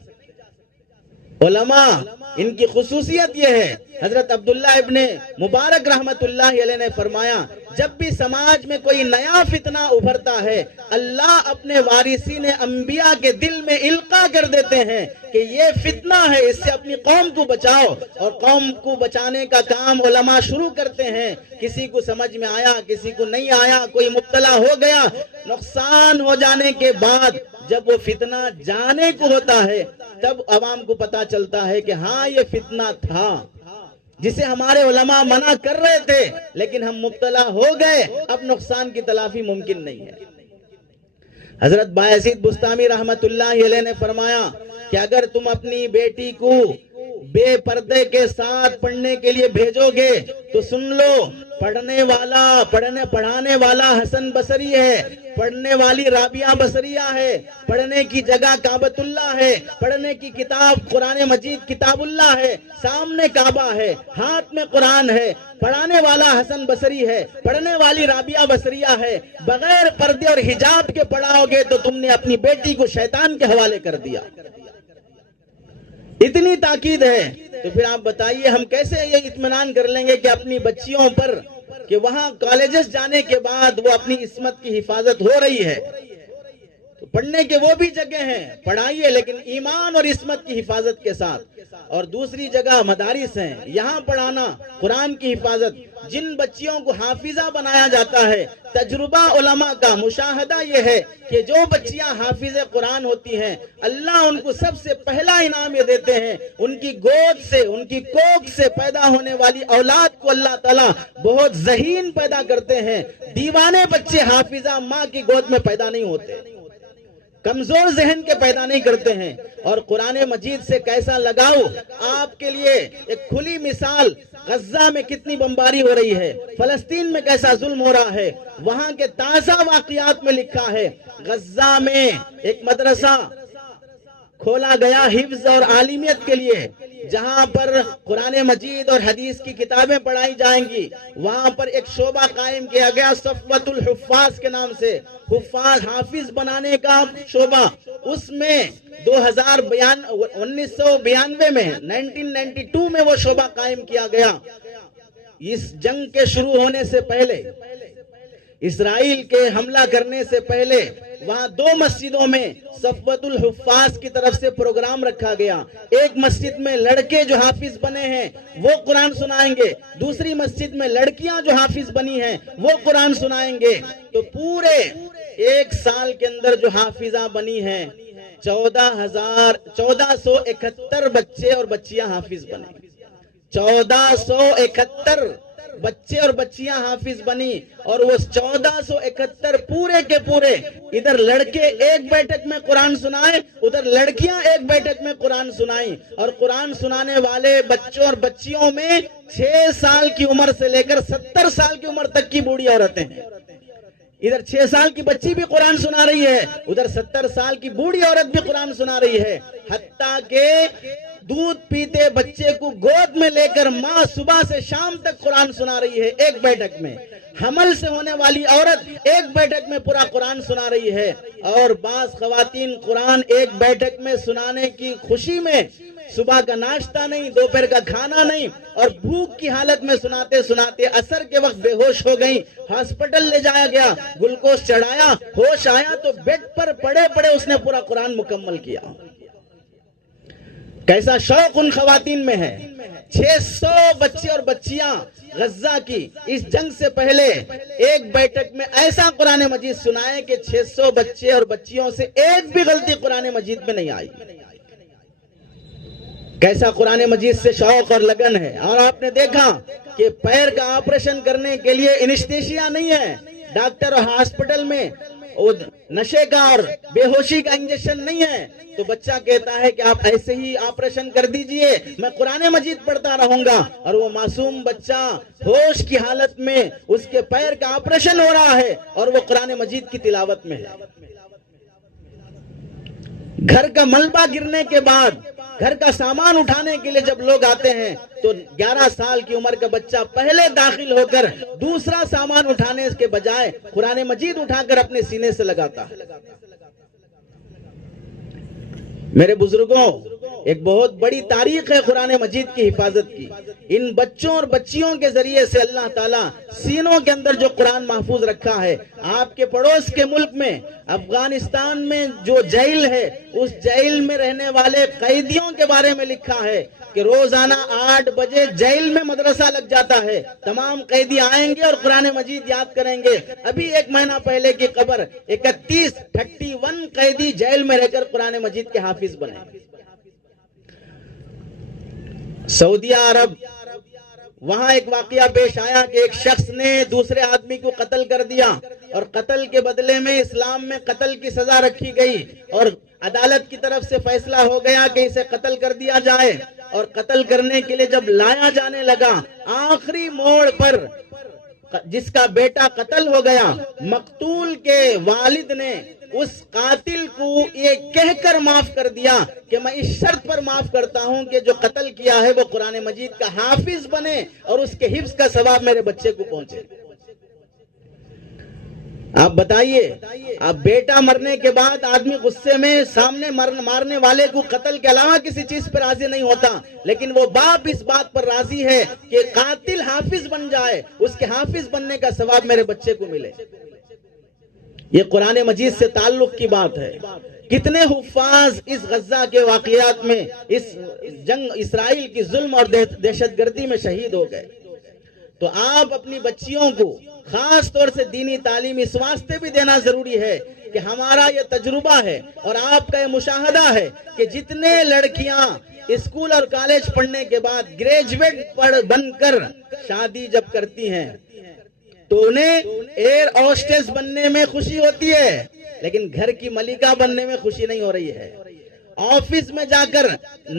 علماء ان کی خصوصیت یہ ہے، حضرت عبداللہ ابن مبارک رحمت اللہ علیہ نے فرمایا، جب بھی سماج میں کوئی نیا فتنہ ابھرتا ہے، اللہ اپنے وارثین انبیاء کے دل میں القا کر دیتے ہیں کہ یہ فتنہ ہے، اس سے اپنی قوم کو بچاؤ، اور قوم کو بچانے کا کام علماء شروع کرتے ہیں۔ کسی کو سمجھ میں آیا، کسی کو نہیں آیا، کوئی مبتلا ہو گیا، نقصان ہو جانے کے بعد جب وہ فتنہ جانے کو ہوتا ہے تب عوام کو پتا چلتا ہے کہ ہاں یہ فتنہ تھا جسے ہمارے علماء منع کر رہے تھے، لیکن ہم مبتلا ہو گئے، اب نقصان کی تلافی ممکن نہیں ہے۔ حضرت بایزید بستامی رحمت اللہ علیہ نے فرمایا کہ اگر تم اپنی بیٹی کو بے پردے کے ساتھ پڑھنے کے لیے بھیجو گے تو سن لو، پڑھانے والا حسن بصری ہے، پڑھنے والی رابعہ بصریہ ہے، پڑھنے کی جگہ کعبۃ اللہ ہے، پڑھنے کی کتاب قرآن مجید کتاب اللہ ہے، سامنے کعبہ ہے، ہاتھ میں قرآن ہے، پڑھانے والا حسن بصری ہے، پڑھنے والی رابعہ بصریہ ہے، بغیر پردے اور حجاب کے پڑھاؤ گے تو تم نے اپنی بیٹی کو شیطان کے حوالے کر دیا۔ اتنی تاکید ہے، تو پھر آپ بتائیے ہم کیسے یہ اطمینان کر لیں گے کہ اپنی بچیوں پر کہ وہاں کالجز جانے کے بعد وہ اپنی عصمت کی حفاظت ہو رہی ہے۔ تو پڑھنے کے وہ بھی جگہ ہیں، پڑھائیے لیکن ایمان اور عصمت کی حفاظت کے ساتھ۔ اور دوسری جگہ مدارس ہیں، یہاں پڑھانا قرآن کی حفاظت۔ جن بچیوں کو حافظہ بنایا جاتا ہے، تجربہ علماء کا مشاہدہ یہ ہے کہ جو بچیاں حافظ قرآن ہوتی ہیں، اللہ ان کو سب سے پہلا انعام یہ دیتے ہیں، ان کی گود سے، ان کی کوکھ سے پیدا ہونے والی اولاد کو اللہ تعالیٰ بہت ذہین پیدا کرتے ہیں۔ دیوانے بچے حافظہ ماں کی گود میں پیدا نہیں ہوتے، کمزور ذہن کے پیدا نہیں کرتے ہیں۔ اور قرآن مجید سے کیسا لگاؤ، آپ کے لیے ایک کھلی مثال، غزہ میں کتنی بمباری ہو رہی ہے، فلسطین میں کیسا ظلم ہو رہا ہے، وہاں کے تازہ واقعات میں لکھا ہے غزہ میں ایک مدرسہ کھولا گیا حفظ اور عالمیت کے لیے، جہاں پر قرآن مجید اور حدیث کی کتابیں پڑھائی جائیں گی۔ وہاں پر ایک شعبہ قائم کیا گیا صفوت الحفاظ کے نام سے، حفاظ حافظ بنانے کا شعبہ۔ اس میں 1992 میں 1992 میں وہ شعبہ قائم کیا گیا۔ اس جنگ کے شروع ہونے سے پہلے، اسرائیل کے حملہ کرنے سے پہلے، وہاں 2 مسجدوں میں صفوت الحفاظ کی طرف سے پروگرام رکھا گیا۔ ایک مسجد میں لڑکے جو حافظ بنے ہیں وہ قرآن سنائیں گے، دوسری مسجد میں لڑکیاں جو حافظ بنی ہیں وہ قرآن سنائیں گے۔ تو پورے 1 سال کے اندر جو حافظہ بنی ہیں 1471 بچے اور بچیاں حافظ بنے، 1471 بچے اور بچیاں حافظ بنی۔ اور وہ 1471 پورے کے پورے، ادھر لڑکے ایک بیٹھک میں قرآن سنائے، ادھر لڑکیاں ایک بیٹھک میں قرآن سنائیں۔ اور قرآن سنانے والے بچوں اور بچیوں میں 6 سال کی عمر سے لے کر 70 سال کی عمر تک کی بوڑھی عورتیں ہیں۔ ادھر 6 سال کی بچی بھی قرآن سنا رہی ہے، ادھر 70 سال کی بوڑھی عورت بھی قرآن سنا رہی ہے۔ حتیٰ کہ دودھ پیتے بچے کو گود میں لے کر ماں صبح سے شام تک قرآن سنا رہی ہے ایک بیٹھک میں۔ حمل سے ہونے والی عورت ایک بیٹھک میں پورا قرآن سنا رہی ہے۔ اور بعض خواتین قرآن ایک بیٹھک میں سنانے کی خوشی میں صبح کا ناشتہ نہیں، دوپہر کا کھانا نہیں، اور بھوک کی حالت میں سناتے سناتے عصر کے وقت بے ہوش ہو گئی، ہاسپٹل لے جایا گیا، گلوکوز چڑھایا، ہوش آیا تو بیڈ پر پڑے پڑے اس نے پورا قرآن مکمل کیا۔ کیسا شوق ان خواتین میں ہے۔ 600 بچے اور بچیاں غزہ کی اس جنگ سے پہلے ایک بیٹھک میں ایسا قرآن مجید سنائے کہ 600 بچے اور بچیوں سے ایک بھی غلطی قرآن مجید میں نہیں آئی۔ کیسا قرآن مجید سے شوق اور لگن ہے۔ اور آپ نے دیکھا کہ پیر کا آپریشن کرنے کے لیے انیستھیشیا نہیں ہے، ڈاکٹر اور ہاسپٹل میں نشے کا اور بے ہوشی کا انجیکشن نہیں ہے، تو بچہ کہتا ہے کہ آپ ایسے ہی آپریشن کر دیجئے، میں قرآن مجید پڑھتا رہوں گا۔ اور وہ معصوم بچہ ہوش کی حالت میں اس کے پیر کا آپریشن ہو رہا ہے اور وہ قرآن مجید کی تلاوت میں ہے۔ گھر کا ملبہ گرنے کے بعد گھر کا سامان اٹھانے کے لیے جب لوگ آتے ہیں تو 11 سال کی عمر کا بچہ پہلے داخل ہو کر دوسرا سامان اٹھانے کے بجائے قرآن مجید اٹھا کر اپنے سینے سے لگاتا ہے۔ میرے بزرگوں، ایک بہت بڑی تاریخ ہے قرآن مجید کی حفاظت کی۔ ان بچوں اور بچیوں کے ذریعے سے اللہ تعالیٰ سینوں کے اندر جو قرآن محفوظ رکھا ہے۔ آپ کے پڑوس کے ملک میں افغانستان میں جو جیل ہے، اس جیل میں رہنے والے قیدیوں کے بارے میں لکھا ہے کہ روزانہ 8 بجے جیل میں مدرسہ لگ جاتا ہے، تمام قیدی آئیں گے اور قرآن مجید یاد کریں گے۔ ابھی 1 مہینہ پہلے کی خبر، 31 قیدی جیل میں رہ کر قرآن مجید کے حافظ بنے۔ سعودیہ عرب، وہاں ایک واقعہ پیش آیا کہ ایک شخص نے دوسرے آدمی کو قتل کر دیا، اور قتل کے بدلے میں اسلام میں قتل کی سزا رکھی گئی، اور عدالت کی طرف سے فیصلہ ہو گیا کہ اسے قتل کر دیا جائے، اور قتل کرنے کے لیے جب لایا جانے لگا، آخری موڑ پر جس کا بیٹا قتل ہو گیا، مقتول کے والد نے اس قاتل کو یہ کہہ کر معاف کر دیا کہ میں اس شرط پر معاف کرتا ہوں کہ جو قتل کیا ہے وہ قرآن مجید کا حافظ بنے اور اس کے حفظ کا ثواب میرے بچے کو پہنچے۔ آپ بتائیے، اب بیٹا مرنے کے بعد آدمی غصے میں سامنے مارنے والے کو قتل کے علاوہ کسی چیز پر راضی نہیں ہوتا، لیکن وہ باپ اس بات پر راضی ہے کہ قاتل حافظ بن جائے، اس کے حافظ بننے کا ثواب میرے بچے کو ملے۔ یہ قرآن مجید سے تعلق کی بات ہے۔ کتنے حفاظ اس غزہ کے واقعات میں، اس جنگ اسرائیل کی ظلم اور دہشت گردی میں شہید ہو گئے۔ تو آپ اپنی بچیوں کو خاص طور سے دینی تعلیم اس واسطے بھی دینا ضروری ہے کہ ہمارا یہ تجربہ ہے اور آپ کا یہ مشاہدہ ہے کہ جتنے لڑکیاں اسکول اور کالج پڑھنے کے بعد گریجویٹ بن کر شادی جب کرتی ہیں تو انہیں ایئر ہوسٹس بننے میں خوشی ہوتی ہے، لیکن گھر کی ملکہ بننے میں خوشی نہیں ہو رہی ہے۔ آفس میں جا کر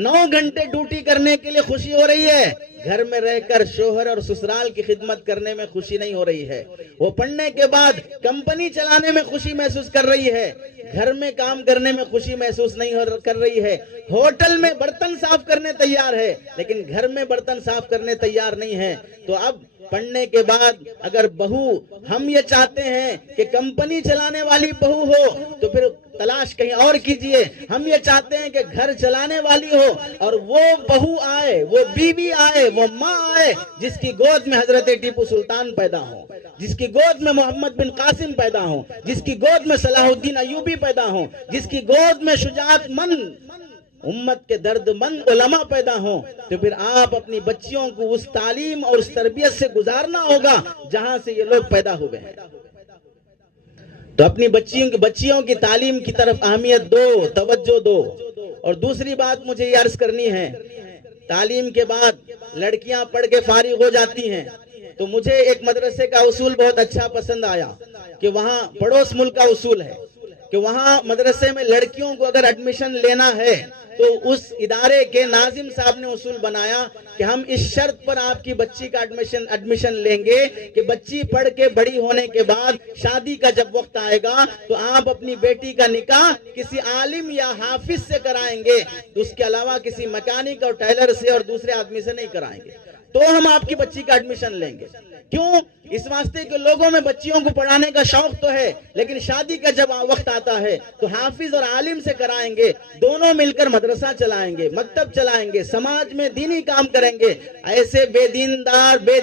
9 گھنٹے ڈیوٹی کرنے کے لیے خوشی ہو رہی ہے، گھر میں رہ کر شوہر اور سسرال کی خدمت کرنے میں خوشی نہیں ہو رہی ہے۔ وہ پڑھنے کے بعد کمپنی چلانے میں خوشی محسوس کر رہی ہے، گھر میں کام کرنے میں خوشی محسوس نہیں کر رہی ہے۔ ہوٹل میں برتن صاف کرنے تیار ہے، لیکن گھر میں برتن صاف کرنے تیار نہیں ہے۔ تو اب پڑھنے کے بعد اگر بہو، ہم یہ چاہتے ہیں کہ کمپنی چلانے والی بہو ہو تو پھر تلاش کہیں اور کیجئے۔ ہم یہ چاہتے ہیں کہ گھر چلانے والی ہو اور وہ بہو آئے، وہ بیوی آئے، وہ ماں آئے جس کی گود میں حضرت ٹیپو سلطان پیدا ہو، جس کی گود میں محمد بن قاسم پیدا ہو، جس کی گود میں صلاح الدین ایوبی پیدا ہو، جس کی گود میں شجاعت مند امت کے درد مند علماء پیدا ہوں۔ تو پھر آپ اپنی بچیوں کو اس تعلیم اور اس تربیت سے گزارنا ہوگا جہاں سے یہ لوگ پیدا ہوئے ہیں۔ تو اپنی بچیوں کی تعلیم کی طرف اہمیت دو، توجہ دو۔ اور دوسری بات مجھے یہ عرض کرنی ہے، تعلیم کے بعد لڑکیاں پڑھ کے فارغ ہو جاتی ہیں تو مجھے ایک مدرسے کا اصول بہت اچھا پسند آیا کہ وہاں پڑوس ملک کا اصول ہے کہ وہاں مدرسے میں لڑکیوں کو اگر ایڈمیشن لینا ہے تو اس ادارے کے ناظم صاحب نے اصول بنایا کہ ہم اس شرط پر آپ کی بچی کا ایڈمیشن لیں گے کہ بچی پڑھ کے بڑی ہونے کے بعد شادی کا جب وقت آئے گا تو آپ اپنی بیٹی کا نکاح کسی عالم یا حافظ سے کرائیں گے، تو اس کے علاوہ کسی مکینک اور ٹیلر سے اور دوسرے آدمی سے نہیں کرائیں گے، تو ہم آپ کی بچی کا ایڈمیشن لیں گے۔ کیوں؟ اس واسطے کہ لوگوں میں بچیوں کو پڑھانے کا شوق تو ہے، لیکن شادی کا جب وقت آتا ہے تو حافظ اور عالم سے کرائیں گے، دونوں مل کر مدرسہ چلائیں گے، مکتب چلائیں گے، سماج میں دینی کام کریں گے۔ ایسے بے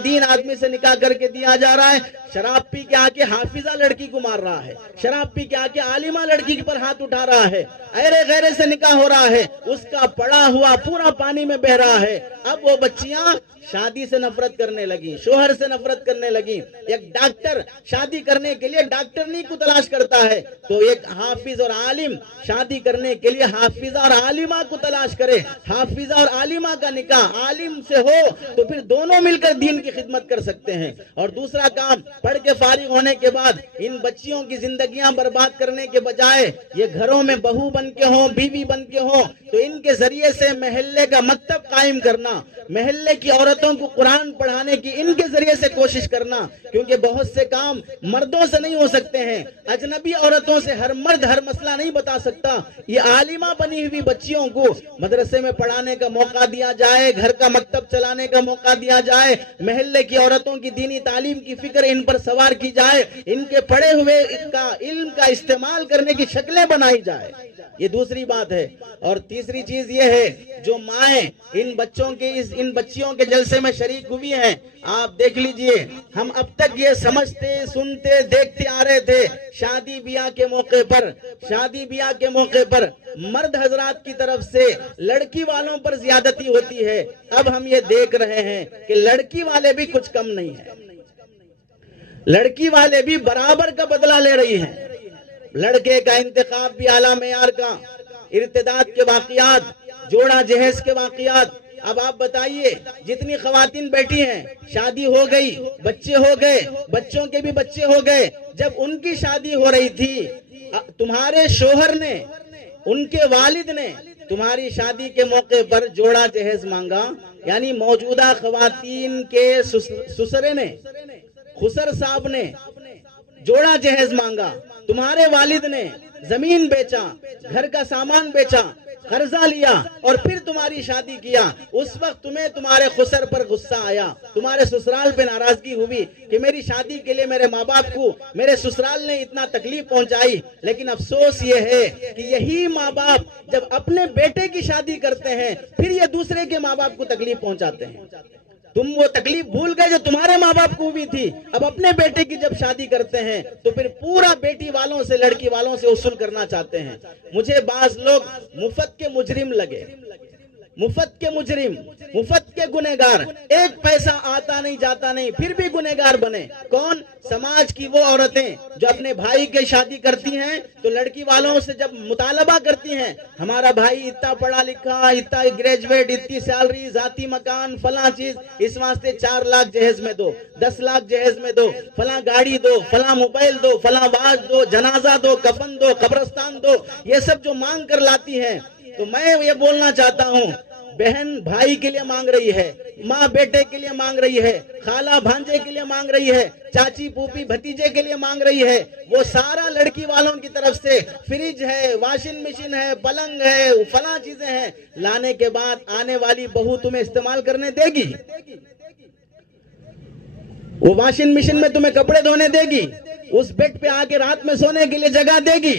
دین آدمی سے نکاح کر کے دیا جا رہا ہے، شراب پی کے آ کے حافظہ لڑکی کو مار رہا ہے، شراب پی کے آ کے عالمہ لڑکی پر ہاتھ اٹھا رہا ہے، ایرے غیرے سے نکاح ہو رہا ہے، اس کا پڑا ہوا پورا پانی میں بہ رہا ہے۔ اب وہ بچیاں شادی سے نفرت کرنے لگی، شوہر سے نفرت کرنے لگی۔ ایک ڈاکٹر شادی کرنے کے لیے ڈاکٹرنی کو تلاش کرتا ہے تو ایک حافظ اور عالم شادی کرنے کے لیے حافظہ اور عالمہ کو تلاش کرے، حافظہ اور عالمہ کا نکاح عالم سے ہو تو پھر دونوں مل کر دین کی خدمت کر سکتے ہیں۔ اور دوسرا کام، پڑھ کے فارغ ہونے کے بعد ان بچیوں کی زندگیاں برباد کرنے کے بجائے یہ گھروں میں بہو بن کے ہوں، بیوی بن کے ہوں، تو ان کے ذریعے سے محلے کا مکتب قائم کرنا، محلے کی عورتوں کو قرآن پڑھانے کی ان کے ذریعے سے کوشش کرنا، کیونکہ بہت سے کام مردوں سے نہیں ہو سکتے ہیں، اجنبی عورتوں سے ہر مرد ہر مسئلہ نہیں بتا سکتا۔ یہ عالمہ بنی ہوئی بچیوں کو مدرسے میں پڑھانے کا موقع دیا جائے، گھر کا مکتب چلانے کا موقع دیا جائے، محلے کی عورتوں کی دینی تعلیم کی فکر ان پر سوار کی جائے، ان کے پڑھے ہوئے علم کا استعمال کرنے کی شکلیں بنائی جائے، یہ دوسری بات ہے۔ اور تیسری چیز یہ ہے، جو مائیں ان بچیوں کے جلسے میں شریک ہوئی ہیں، آپ دیکھ لیجئے، ہم اب تک یہ سمجھتے سنتے دیکھتے آ رہے تھے شادی بیاہ کے موقع پر مرد حضرات کی طرف سے لڑکی والوں پر زیادتی ہوتی ہے۔ اب ہم یہ دیکھ رہے ہیں کہ لڑکی والے بھی کچھ کم نہیں ہیں، لڑکی والے بھی برابر کا بدلہ لے رہی ہیں۔ لڑکے کا انتخاب بھی اعلیٰ معیار کا، ارتداد کے واقعات، جوڑا جہیز کے واقعات۔ اب آپ بتائیے، جتنی خواتین بیٹھی ہیں، شادی ہو گئی، بچے ہو گئے، بچوں کے بھی بچے ہو گئے، جب ان کی شادی ہو رہی تھی تمہارے شوہر نے ان کے والد نے تمہاری شادی کے موقع پر جوڑا جہیز مانگا، یعنی موجودہ خواتین کے سسرے نے، خسر صاحب نے جوڑا جہیز مانگا، تمہارے والد نے زمین بیچا، گھر کا سامان بیچا، قرضہ لیا اور پھر تمہاری شادی کیا۔ اس وقت تمہیں تمہارے خسر پر غصہ آیا، تمہارے سسرال پہ ناراضگی ہوئی کہ میری شادی کے لیے میرے ماں باپ کو میرے سسرال نے اتنا تکلیف پہنچائی۔ لیکن افسوس یہ ہے کہ یہی ماں باپ جب اپنے بیٹے کی شادی کرتے ہیں پھر یہ دوسرے کے ماں باپ کو تکلیف پہنچاتے ہیں۔ تم وہ تکلیف بھول گئے جو تمہارے ماں باپ کو بھی تھی، اب اپنے بیٹے کی جب شادی کرتے ہیں تو پھر پورا بیٹی والوں سے، لڑکی والوں سے وصول کرنا چاہتے ہیں۔ مجھے بعض لوگ مفت کے مجرم لگے، مفت کے مجرم، مفت کے گنہگار، ایک پیسہ آتا نہیں جاتا نہیں پھر بھی گنہگار بنے۔ کون؟ سماج کی وہ عورتیں جو اپنے بھائی کی شادی کرتی ہیں تو لڑکی والوں سے جب مطالبہ کرتی ہیں، ہمارا بھائی اتنا پڑھا لکھا، اتنا گریجویٹ، اتنی سیلری، ذاتی مکان، فلاں چیز، اس واسطے 4 لاکھ جہیز میں دو، 10 لاکھ جہیز میں دو، فلاں گاڑی دو، فلاں موبائل دو، فلاں واج دو، جنازہ دو، کفن دو، قبرستان دو، یہ سب جو مانگ کر لاتی ہیں۔ تو میں یہ بولنا چاہتا ہوں، بہن بھائی کے لیے مانگ رہی ہے، ماں بیٹے کے لیے مانگ رہی ہے، خالہ بھانجے کے لیے مانگ رہی ہے، چاچی پوپی بھتیجے کے لیے مانگ رہی ہے، وہ سارا لڑکی والوں کی طرف سے فریج ہے، واشنگ مشین ہے، پلنگ ہے، فلاں چیزیں ہیں، لانے کے بعد آنے والی بہو تمہیں استعمال کرنے دے گی؟ وہ واشنگ مشین میں تمہیں کپڑے دھونے دے گی؟ اس بیڈ پہ آ کے رات میں سونے کے لیے جگہ دے گی؟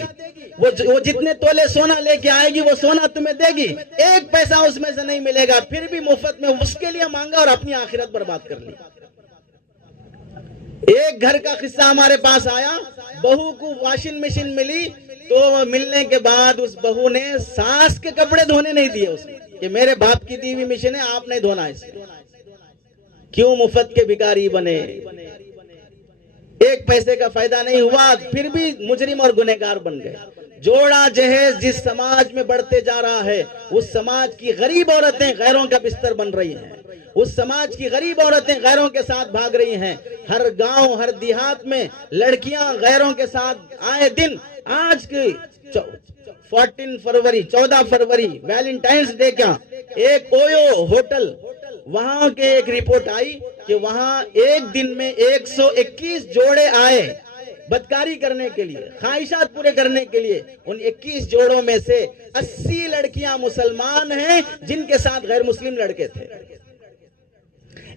وہ جتنے تولے سونا لے کے آئے گی وہ سونا تمہیں دے گی؟ ایک پیسہ اس میں سے نہیں ملے گا، پھر بھی مفت میں اس کے لیے مانگا اور اپنی آخرت برباد کر لی۔ ایک گھر کا قصہ ہمارے پاس آیا، بہو کو واشنگ مشین ملی تو ملنے کے بعد اس بہو نے ساس کے کپڑے دھونے نہیں دیے اس نے کہ میرے باپ کی دی ہوئی مشین ہے، آپ نہیں دھونا اس سے۔ کیوں مفت کے بھکاری بنے؟ ایک پیسے کا فائدہ نہیں ہوا، پھر بھی مجرم اور گنہگار بن گئے۔ جوڑا جہیز جس سماج میں بڑھتے جا رہا ہے، اس سماج کی غریب عورتیں غیروں کا بستر بن رہی ہیں، اس سماج کی غریب عورتیں غیروں کے ساتھ بھاگ رہی ہیں۔ ہر گاؤں، ہر دیہات میں لڑکیاں غیروں کے ساتھ آئے دن، آج کی 14 فروری ویلنٹائنز ڈے کا ایک اویو ہوٹل، وہاں کے ایک رپورٹ آئی کہ وہاں ایک دن میں 121 جوڑے آئے بدکاری کرنے کے لیے، خواہشات پورے کرنے کے لیے۔ ان 21 جوڑوں میں سے 80 لڑکیاں مسلمان ہیں جن کے ساتھ غیر مسلم لڑکے تھے۔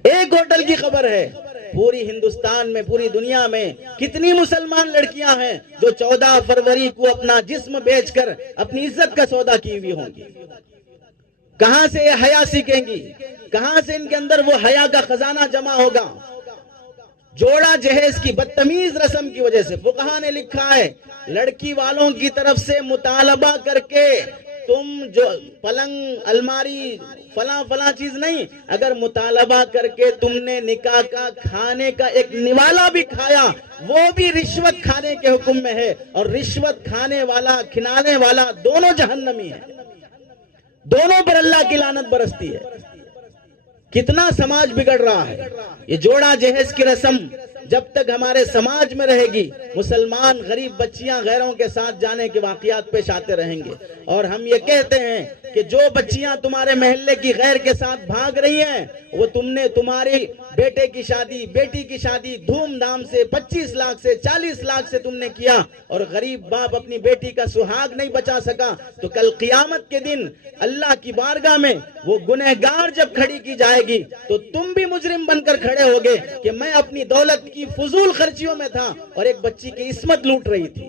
ایک ہوٹل کی خبر ہے، پوری ہندوستان میں، پوری دنیا میں کتنی مسلمان لڑکیاں ہیں جو 14 فروری کو اپنا جسم بیچ کر اپنی عزت کا سودا کی ہوئی ہوں گی؟ کہاں سے یہ حیا سیکھیں گی؟ کہاں سے ان کے اندر وہ حیا کا خزانہ جمع ہوگا؟ جوڑا جہیز کی بدتمیز رسم کی وجہ سے فقہا نے لکھا ہے، لڑکی والوں کی طرف سے مطالبہ کر کے تم جو پلنگ، الماری، فلاں چیز نہیں، اگر مطالبہ کر کے تم نے نکاح کا کھانے کا ایک نوالا بھی کھایا، وہ بھی رشوت کھانے کے حکم میں ہے، اور رشوت کھانے والا، کھلانے والا دونوں جہنمی ہیں، دونوں پر اللہ کی لعنت برستی ہے۔ کتنا سماج بگڑ رہا ہے۔ یہ جوڑا جہیز کی رسم جب تک ہمارے سماج میں رہے گی، مسلمان غریب بچیاں غیروں کے ساتھ جانے کے واقعات پیش آتے رہیں گے۔ اور ہم یہ کہتے ہیں کہ جو بچیاں تمہارے محلے کی غیر کے ساتھ بھاگ رہی ہیں، وہ تم نے تمہاری بیٹے کی شادی، بیٹی کی شادی دھوم دھام سے 25 لاکھ سے 40 لاکھ سے تم نے کیا، اور غریب باپ اپنی بیٹی کا سہاگ نہیں بچا سکا، تو کل قیامت کے دن اللہ کی بارگاہ میں وہ گنہگار جب کھڑی کی جائے گی تو تم بھی مجرم بن کر کھڑے ہوگے کہ میں اپنی دولت کی فضول خرچیوں میں تھا اور ایک بچی کی عصمت لوٹ رہی تھی۔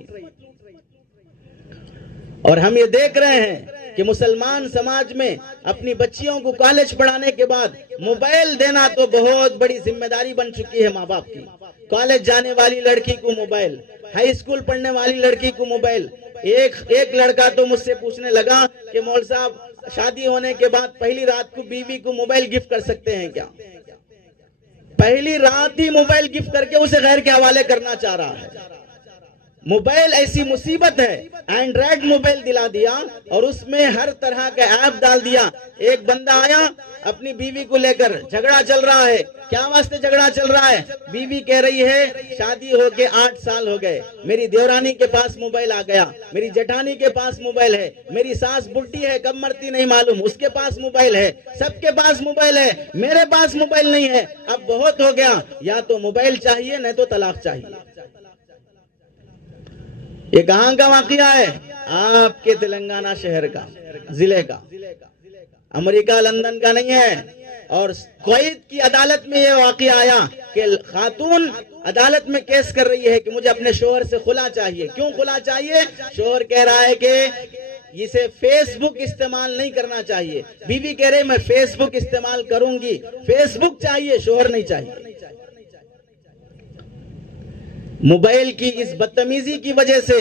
اور ہم یہ دیکھ رہے ہیں کہ مسلمان سماج میں اپنی بچیوں کو کالج پڑھانے کے بعد موبائل دینا تو بہت بڑی ذمہ داری بن چکی ہے ماں باپ کی۔ کالج جانے والی لڑکی کو موبائل، ہائی اسکول پڑھنے والی لڑکی کو موبائل۔ ایک لڑکا تو مجھ سے پوچھنے لگا کہ مول صاحب، شادی ہونے کے بعد پہلی رات کو بیوی کو موبائل گفٹ کر سکتے ہیں کیا؟ پہلی رات ہی موبائل گفٹ کر کے اسے غیر کے حوالے کرنا چاہ رہا ہے۔ موبائل ایسی مصیبت ہے، اینڈرائڈ موبائل دلا دیا اور اس میں ہر طرح کا ایپ ڈال دیا. ایک بندہ آیا اپنی بیوی کو لے کر، جھگڑا چل رہا ہے. کیا واسطے جھگڑا چل رہا ہے؟ بیوی کہہ رہی ہے شادی ہو کے 8 سال ہو گئے، میری دیورانی کے پاس موبائل آ گیا، میری جٹھانی کے پاس موبائل ہے، میری ساس بڈھی ہے کب مرتی نہیں معلوم، اس کے پاس موبائل ہے، سب کے پاس موبائل ہے، میرے پاس موبائل نہیں ہے. اب بہت ہو گیا، یا تو موبائل چاہیے نہیں تو طلاق چاہیے. یہ کہاں کا واقعہ ہے؟ آپ کے تلنگانہ شہر کا، ضلع کا، امریکہ لندن کا نہیں ہے. اور کویت کی عدالت میں یہ واقعہ آیا کہ خاتون عدالت میں کیس کر رہی ہے کہ مجھے اپنے شوہر سے خلا چاہیے. کیوں خلا چاہیے؟ شوہر کہہ رہا ہے کہ اسے فیس بک استعمال نہیں کرنا چاہیے. بیوی کہہ رہے میں فیس بک استعمال کروں گی. فیس بک چاہیے، شوہر نہیں چاہیے. موبائل کی اس بدتمیزی کی وجہ سے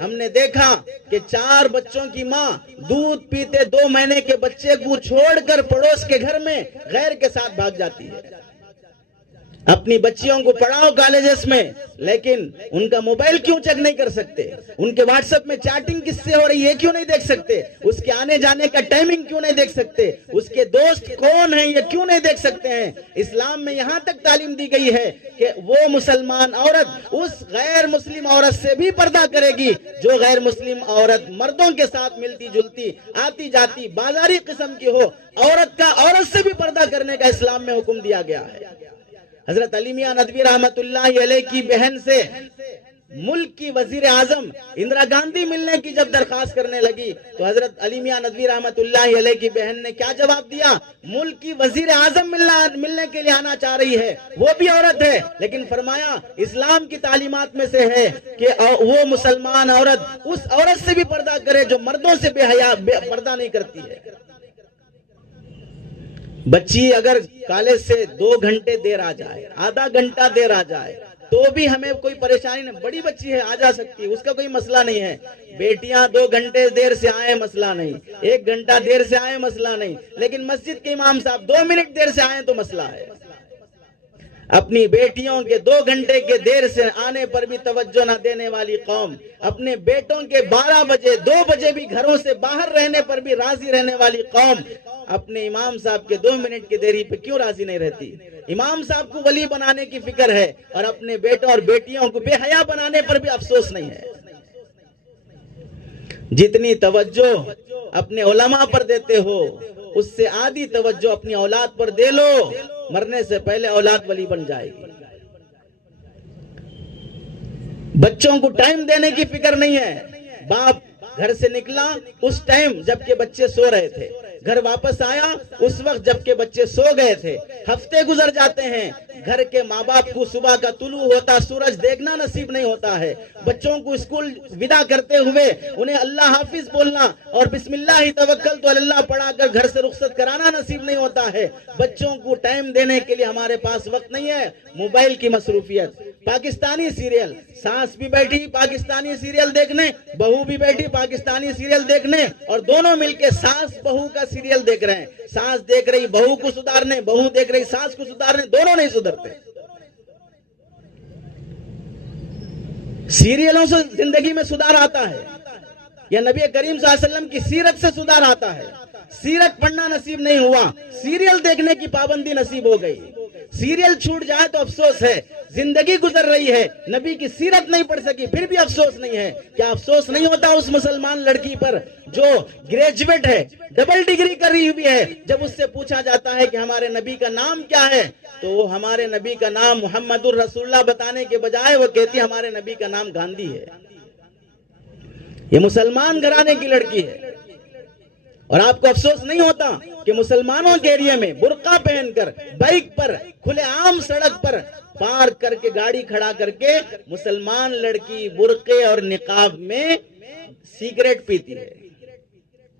ہم نے دیکھا کہ 4 بچوں کی ماں دودھ پیتے 2 مہینے کے بچے کو چھوڑ کر پڑوس کے گھر میں غیر کے ساتھ بھاگ جاتی ہے. اپنی بچیوں کو پڑھاؤ کالجز میں، لیکن ان کا موبائل کیوں چیک نہیں کر سکتے؟ ان کے واٹس ایپ میں چیٹنگ کس سے ہو رہی ہے کیوں نہیں دیکھ سکتے؟ اس کے آنے جانے کا ٹائمنگ کیوں نہیں دیکھ سکتے؟ اس کے دوست کون ہیں یہ کیوں نہیں دیکھ سکتے ہیں؟ اسلام میں یہاں تک تعلیم دی گئی ہے کہ وہ مسلمان عورت اس غیر مسلم عورت سے بھی پردہ کرے گی جو غیر مسلم عورت مردوں کے ساتھ ملتی جلتی آتی جاتی بازاری قسم کی ہو. عورت کا عورت سے بھی پردہ کرنے کا اسلام میں حکم دیا گیا ہے. حضرت علی میاں ندوی رحمت اللہ علیہ کی بہن سے ملک کی وزیر اعظم اندرا گاندھی ملنے کی جب درخواست کرنے لگی تو حضرت علی میاں ندوی رحمت اللہ علیہ کی بہن نے کیا جواب دیا؟ ملک کی وزیر اعظم ملنے کے لیے آنا چاہ رہی ہے، وہ بھی عورت ہے، لیکن فرمایا اسلام کی تعلیمات میں سے ہے کہ وہ مسلمان عورت اس عورت سے بھی پردہ کرے جو مردوں سے بے حیا پردہ نہیں کرتی ہے. بچی اگر کالج سے 2 گھنٹے دیر آ جائے، آدھا گھنٹہ دیر آ جائے تو بھی ہمیں کوئی پریشانی نہیں. بڑی بچی ہے آ جا سکتی ہے، اس کا کوئی مسئلہ نہیں ہے. بیٹیاں 2 گھنٹے دیر سے آئے مسئلہ نہیں، 1 گھنٹہ دیر سے آئے مسئلہ نہیں، لیکن مسجد کے امام صاحب 2 منٹ دیر سے آئے تو مسئلہ ہے. اپنی بیٹیوں کے 2 گھنٹے کے دیر سے آنے پر بھی توجہ نہ دینے والی قوم، اپنے بیٹوں کے 12 بجے 2 بجے بھی گھروں سے باہر رہنے پر بھی راضی رہنے والی قوم، اپنے امام صاحب کے 2 منٹ کی دیری پہ کیوں راضی نہیں رہتی؟ امام صاحب کو ولی بنانے کی فکر ہے اور اپنے بیٹوں اور بیٹیوں کو بے حیا بنانے پر بھی افسوس نہیں ہے. جتنی توجہ اپنے علماء پر دیتے ہو اس سے آدھی توجہ اپنی اولاد پر دے لو، مرنے سے پہلے اولاد ولی بن جائے گی. بچوں کو ٹائم دینے کی فکر نہیں ہے. باپ گھر سے نکلا اس ٹائم جبکہ بچے سو رہے تھے، گھر واپس آیا اس وقت جبکہ بچے سو گئے تھے. ہفتے گزر جاتے ہیں، گھر کے ماں باپ کو صبح کا طلوع ہوتا سورج دیکھنا نصیب نہیں ہوتا ہے. بچوں کو اسکول ودا کرتے ہوئے انہیں اللہ حافظ بولنا اور بسم اللہ توکلت علی اللہ پڑھا کر گھر سے رخصت کرانا نصیب نہیں ہوتا ہے. بچوں کو ٹائم دینے کے لیے ہمارے پاس وقت نہیں ہے. موبائل کی مصروفیت، پاکستانی سیریل، ساس بھی بیٹھی پاکستانی سیریل دیکھنے، بہو بھی بیٹھی پاکستانی سیریل دیکھنے، اور دونوں مل کے ساس بہو کا سیریل دیکھ رہے ہیں. ساس دیکھ رہی بہو کو سدھارنے، بہو دیکھ رہی ساس کو سدھارنے، دونوں نہیں سدھرتے. سیریلوں سے زندگی میں سدھار آتا ہے یا نبی کریم صلی اللہ علیہ وسلم کی سیرت سے سدھار آتا ہے؟ سیرت پڑھنا نصیب نہیں ہوا، سیریل دیکھنے کی پابندی نصیب ہو گئی. سیریل چھوٹ جائے تو افسوس ہے. زندگی گزر رہی ہے، نبی کی سیرت نہیں پڑھ سکی پھر بھی افسوس نہیں ہے. کیا افسوس نہیں ہوتا اس مسلمان لڑکی پر جو گریجویٹ ہے، ڈبل ڈگری کری ہوئی ہے؟ جب اس سے پوچھا جاتا ہے کہ ہمارے نبی کا نام کیا ہے تو وہ ہمارے نبی کا نام محمد الرسول اللہ بتانے کے بجائے وہ کہتی ہے ہمارے نبی کا نام گاندھی ہے. یہ مسلمان گھرانے کی لڑکی ہے. اور آپ کو افسوس نہیں ہوتا کہ مسلمانوں کے ایریا میں برقع پہن کر بائک پر کھلے عام سڑک پر پارک کر کے گاڑی کھڑا کر کے مسلمان لڑکی برقعے اور نقاب میں سگریٹ پیتی ہے،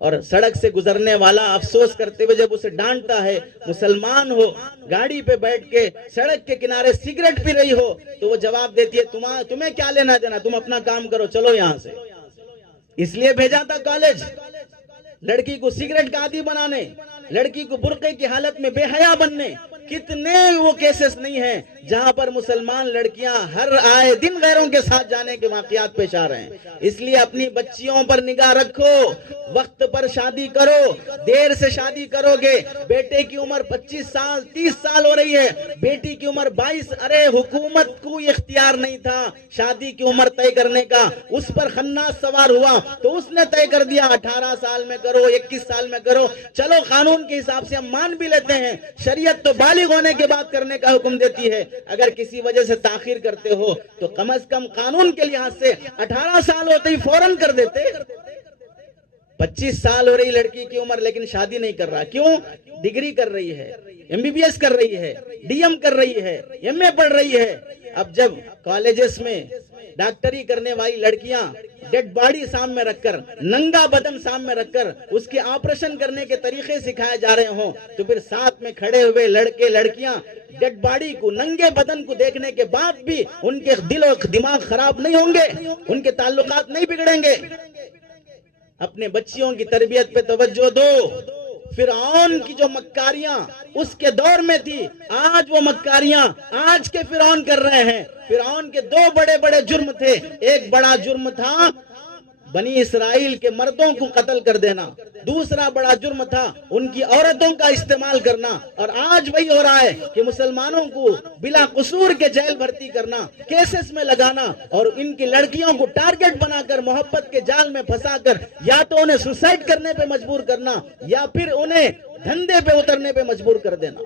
اور سڑک سے گزرنے والا افسوس کرتے ہوئے جب اسے ڈانٹتا ہے، مسلمان ہو گاڑی پہ بیٹھ کے سڑک کے کنارے سگریٹ پی رہی ہو، تو وہ جواب دیتی ہے تمہیں کیا لینا دینا، تم اپنا کام کرو، چلو یہاں سے. اس لیے بھیجا تھا کالج لڑکی کو سگریٹ کا عادی بنانے، لڑکی کو برقعے کی حالت میں بے حیا بننے. کتنے وہ کیسز نہیں ہیں جہاں پر مسلمان لڑکیاں ہر آئے دن غیروں کے ساتھ جانے کے واقعات پیش آ رہے ہیں. اس لیے اپنی بچیوں پر نگاہ رکھو, وقت پر شادی کرو. دیر سے شادی کرو گے, بیٹے کی عمر 25 سال 30 سال ہو رہی ہے, بیٹی کی عمر 22. ارے حکومت کو اختیار نہیں تھا شادی کی عمر طے کرنے کا, اس پر خناس سوار ہوا تو اس نے طے کر دیا 18 سال میں کرو, 21 سال میں کرو. چلو قانون کے حساب سے ہم مان بھی لیتے ہیں, شریعت تو بالغ ہونے کے بعد کرنے کا حکم دیتی ہے. اگر کسی وجہ سے تاخیر کرتے ہو تو کم از کم قانون کے لحاظ سے 18 سال ہوتے ہی فوراً کر دیتے. 25 سال ہو رہی لڑکی کی عمر لیکن شادی نہیں کر رہا. کیوں؟ ڈگری کر رہی ہے, MBBS کر رہی ہے, DM کر رہی ہے, MA پڑھ رہی ہے. اب جب کالجز میں ڈاکٹری کرنے والی لڑکیاں ڈیڈ باڈی سامنے رکھ کر, ننگا بدن سامنے رکھ کر اس کے آپریشن کرنے کے طریقے سکھائے جا رہے ہوں, تو پھر ساتھ میں کھڑے ہوئے لڑکے لڑکیاں ڈیڈ باڈی کو, ننگے بدن کو دیکھنے کے بعد بھی ان کے دل و دماغ خراب نہیں ہوں گے, ان کے تعلقات نہیں بگڑیں گے. اپنے بچیوں کی تربیت پہ توجہ دو. فرعون کی جو مکاریاں اس کے دور میں تھی, آج وہ مکاریاں آج کے فرعون کر رہے ہیں. فرعون کے 2 بڑے بڑے جرم تھے. ایک بڑا جرم تھا بنی اسرائیل کے مردوں کو قتل کر دینا, دوسرا بڑا جرم تھا ان کی عورتوں کا استعمال کرنا. اور آج وہی ہو رہا ہے کہ مسلمانوں کو بلا قصور کے جیل بھرتی کرنا, کیسز میں لگانا, اور ان کی لڑکیوں کو ٹارگٹ بنا کر محبت کے جال میں پھنسا کر یا تو انہیں سوسائڈ کرنے پہ مجبور کرنا یا پھر انہیں دھندے پہ اترنے پہ مجبور کر دینا.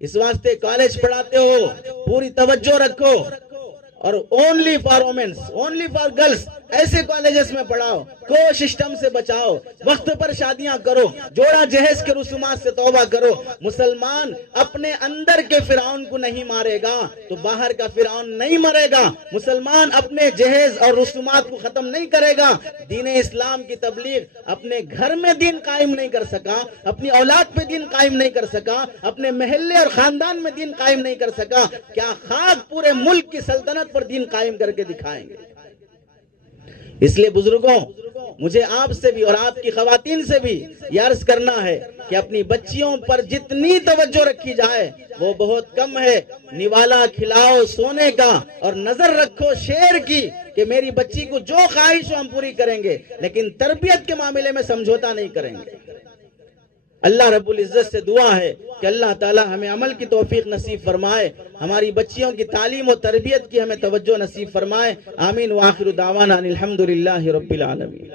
اس واسطے کالج پڑھاتے ہو پوری توجہ رکھو, اور only for womens, only for girls ایسے کالجز میں پڑھاؤ. کو سسٹم سے بچاؤ, وقت پر شادیاں کرو, جوڑا جہیز کے رسومات سے توبہ کرو. مسلمان اپنے اندر کے فرعون کو نہیں مارے گا تو باہر کا فرعون نہیں مرے گا. مسلمان اپنے جہیز اور رسومات کو ختم نہیں کرے گا. دین اسلام کی تبلیغ اپنے گھر میں دین قائم نہیں کر سکا, اپنی اولاد پہ دین قائم نہیں کر سکا, اپنے محلے اور خاندان میں دین قائم نہیں کر سکا, کیا خاک پورے ملک کی سلطنت پر دین قائم کر کے دکھائیں گے. اس لیے بزرگوں, مجھے آپ سے بھی اور آپ کی خواتین سے بھی یہ عرض کرنا ہے کہ اپنی بچیوں پر جتنی توجہ رکھی جائے وہ بہت کم ہے. نوالا کھلاؤ سونے کا, اور نظر رکھو شیر کی کہ میری بچی کو جو خواہش ہو ہم پوری کریں گے, لیکن تربیت کے معاملے میں سمجھوتا نہیں کریں گے. اللہ رب العزت سے دعا ہے کہ اللہ تعالی ہمیں عمل کی توفیق نصیب فرمائے, ہماری بچیوں کی تعلیم و تربیت کی ہمیں توجہ نصیب فرمائے. آمین. وآخر دعوانا ان الحمدللہ رب العالمین.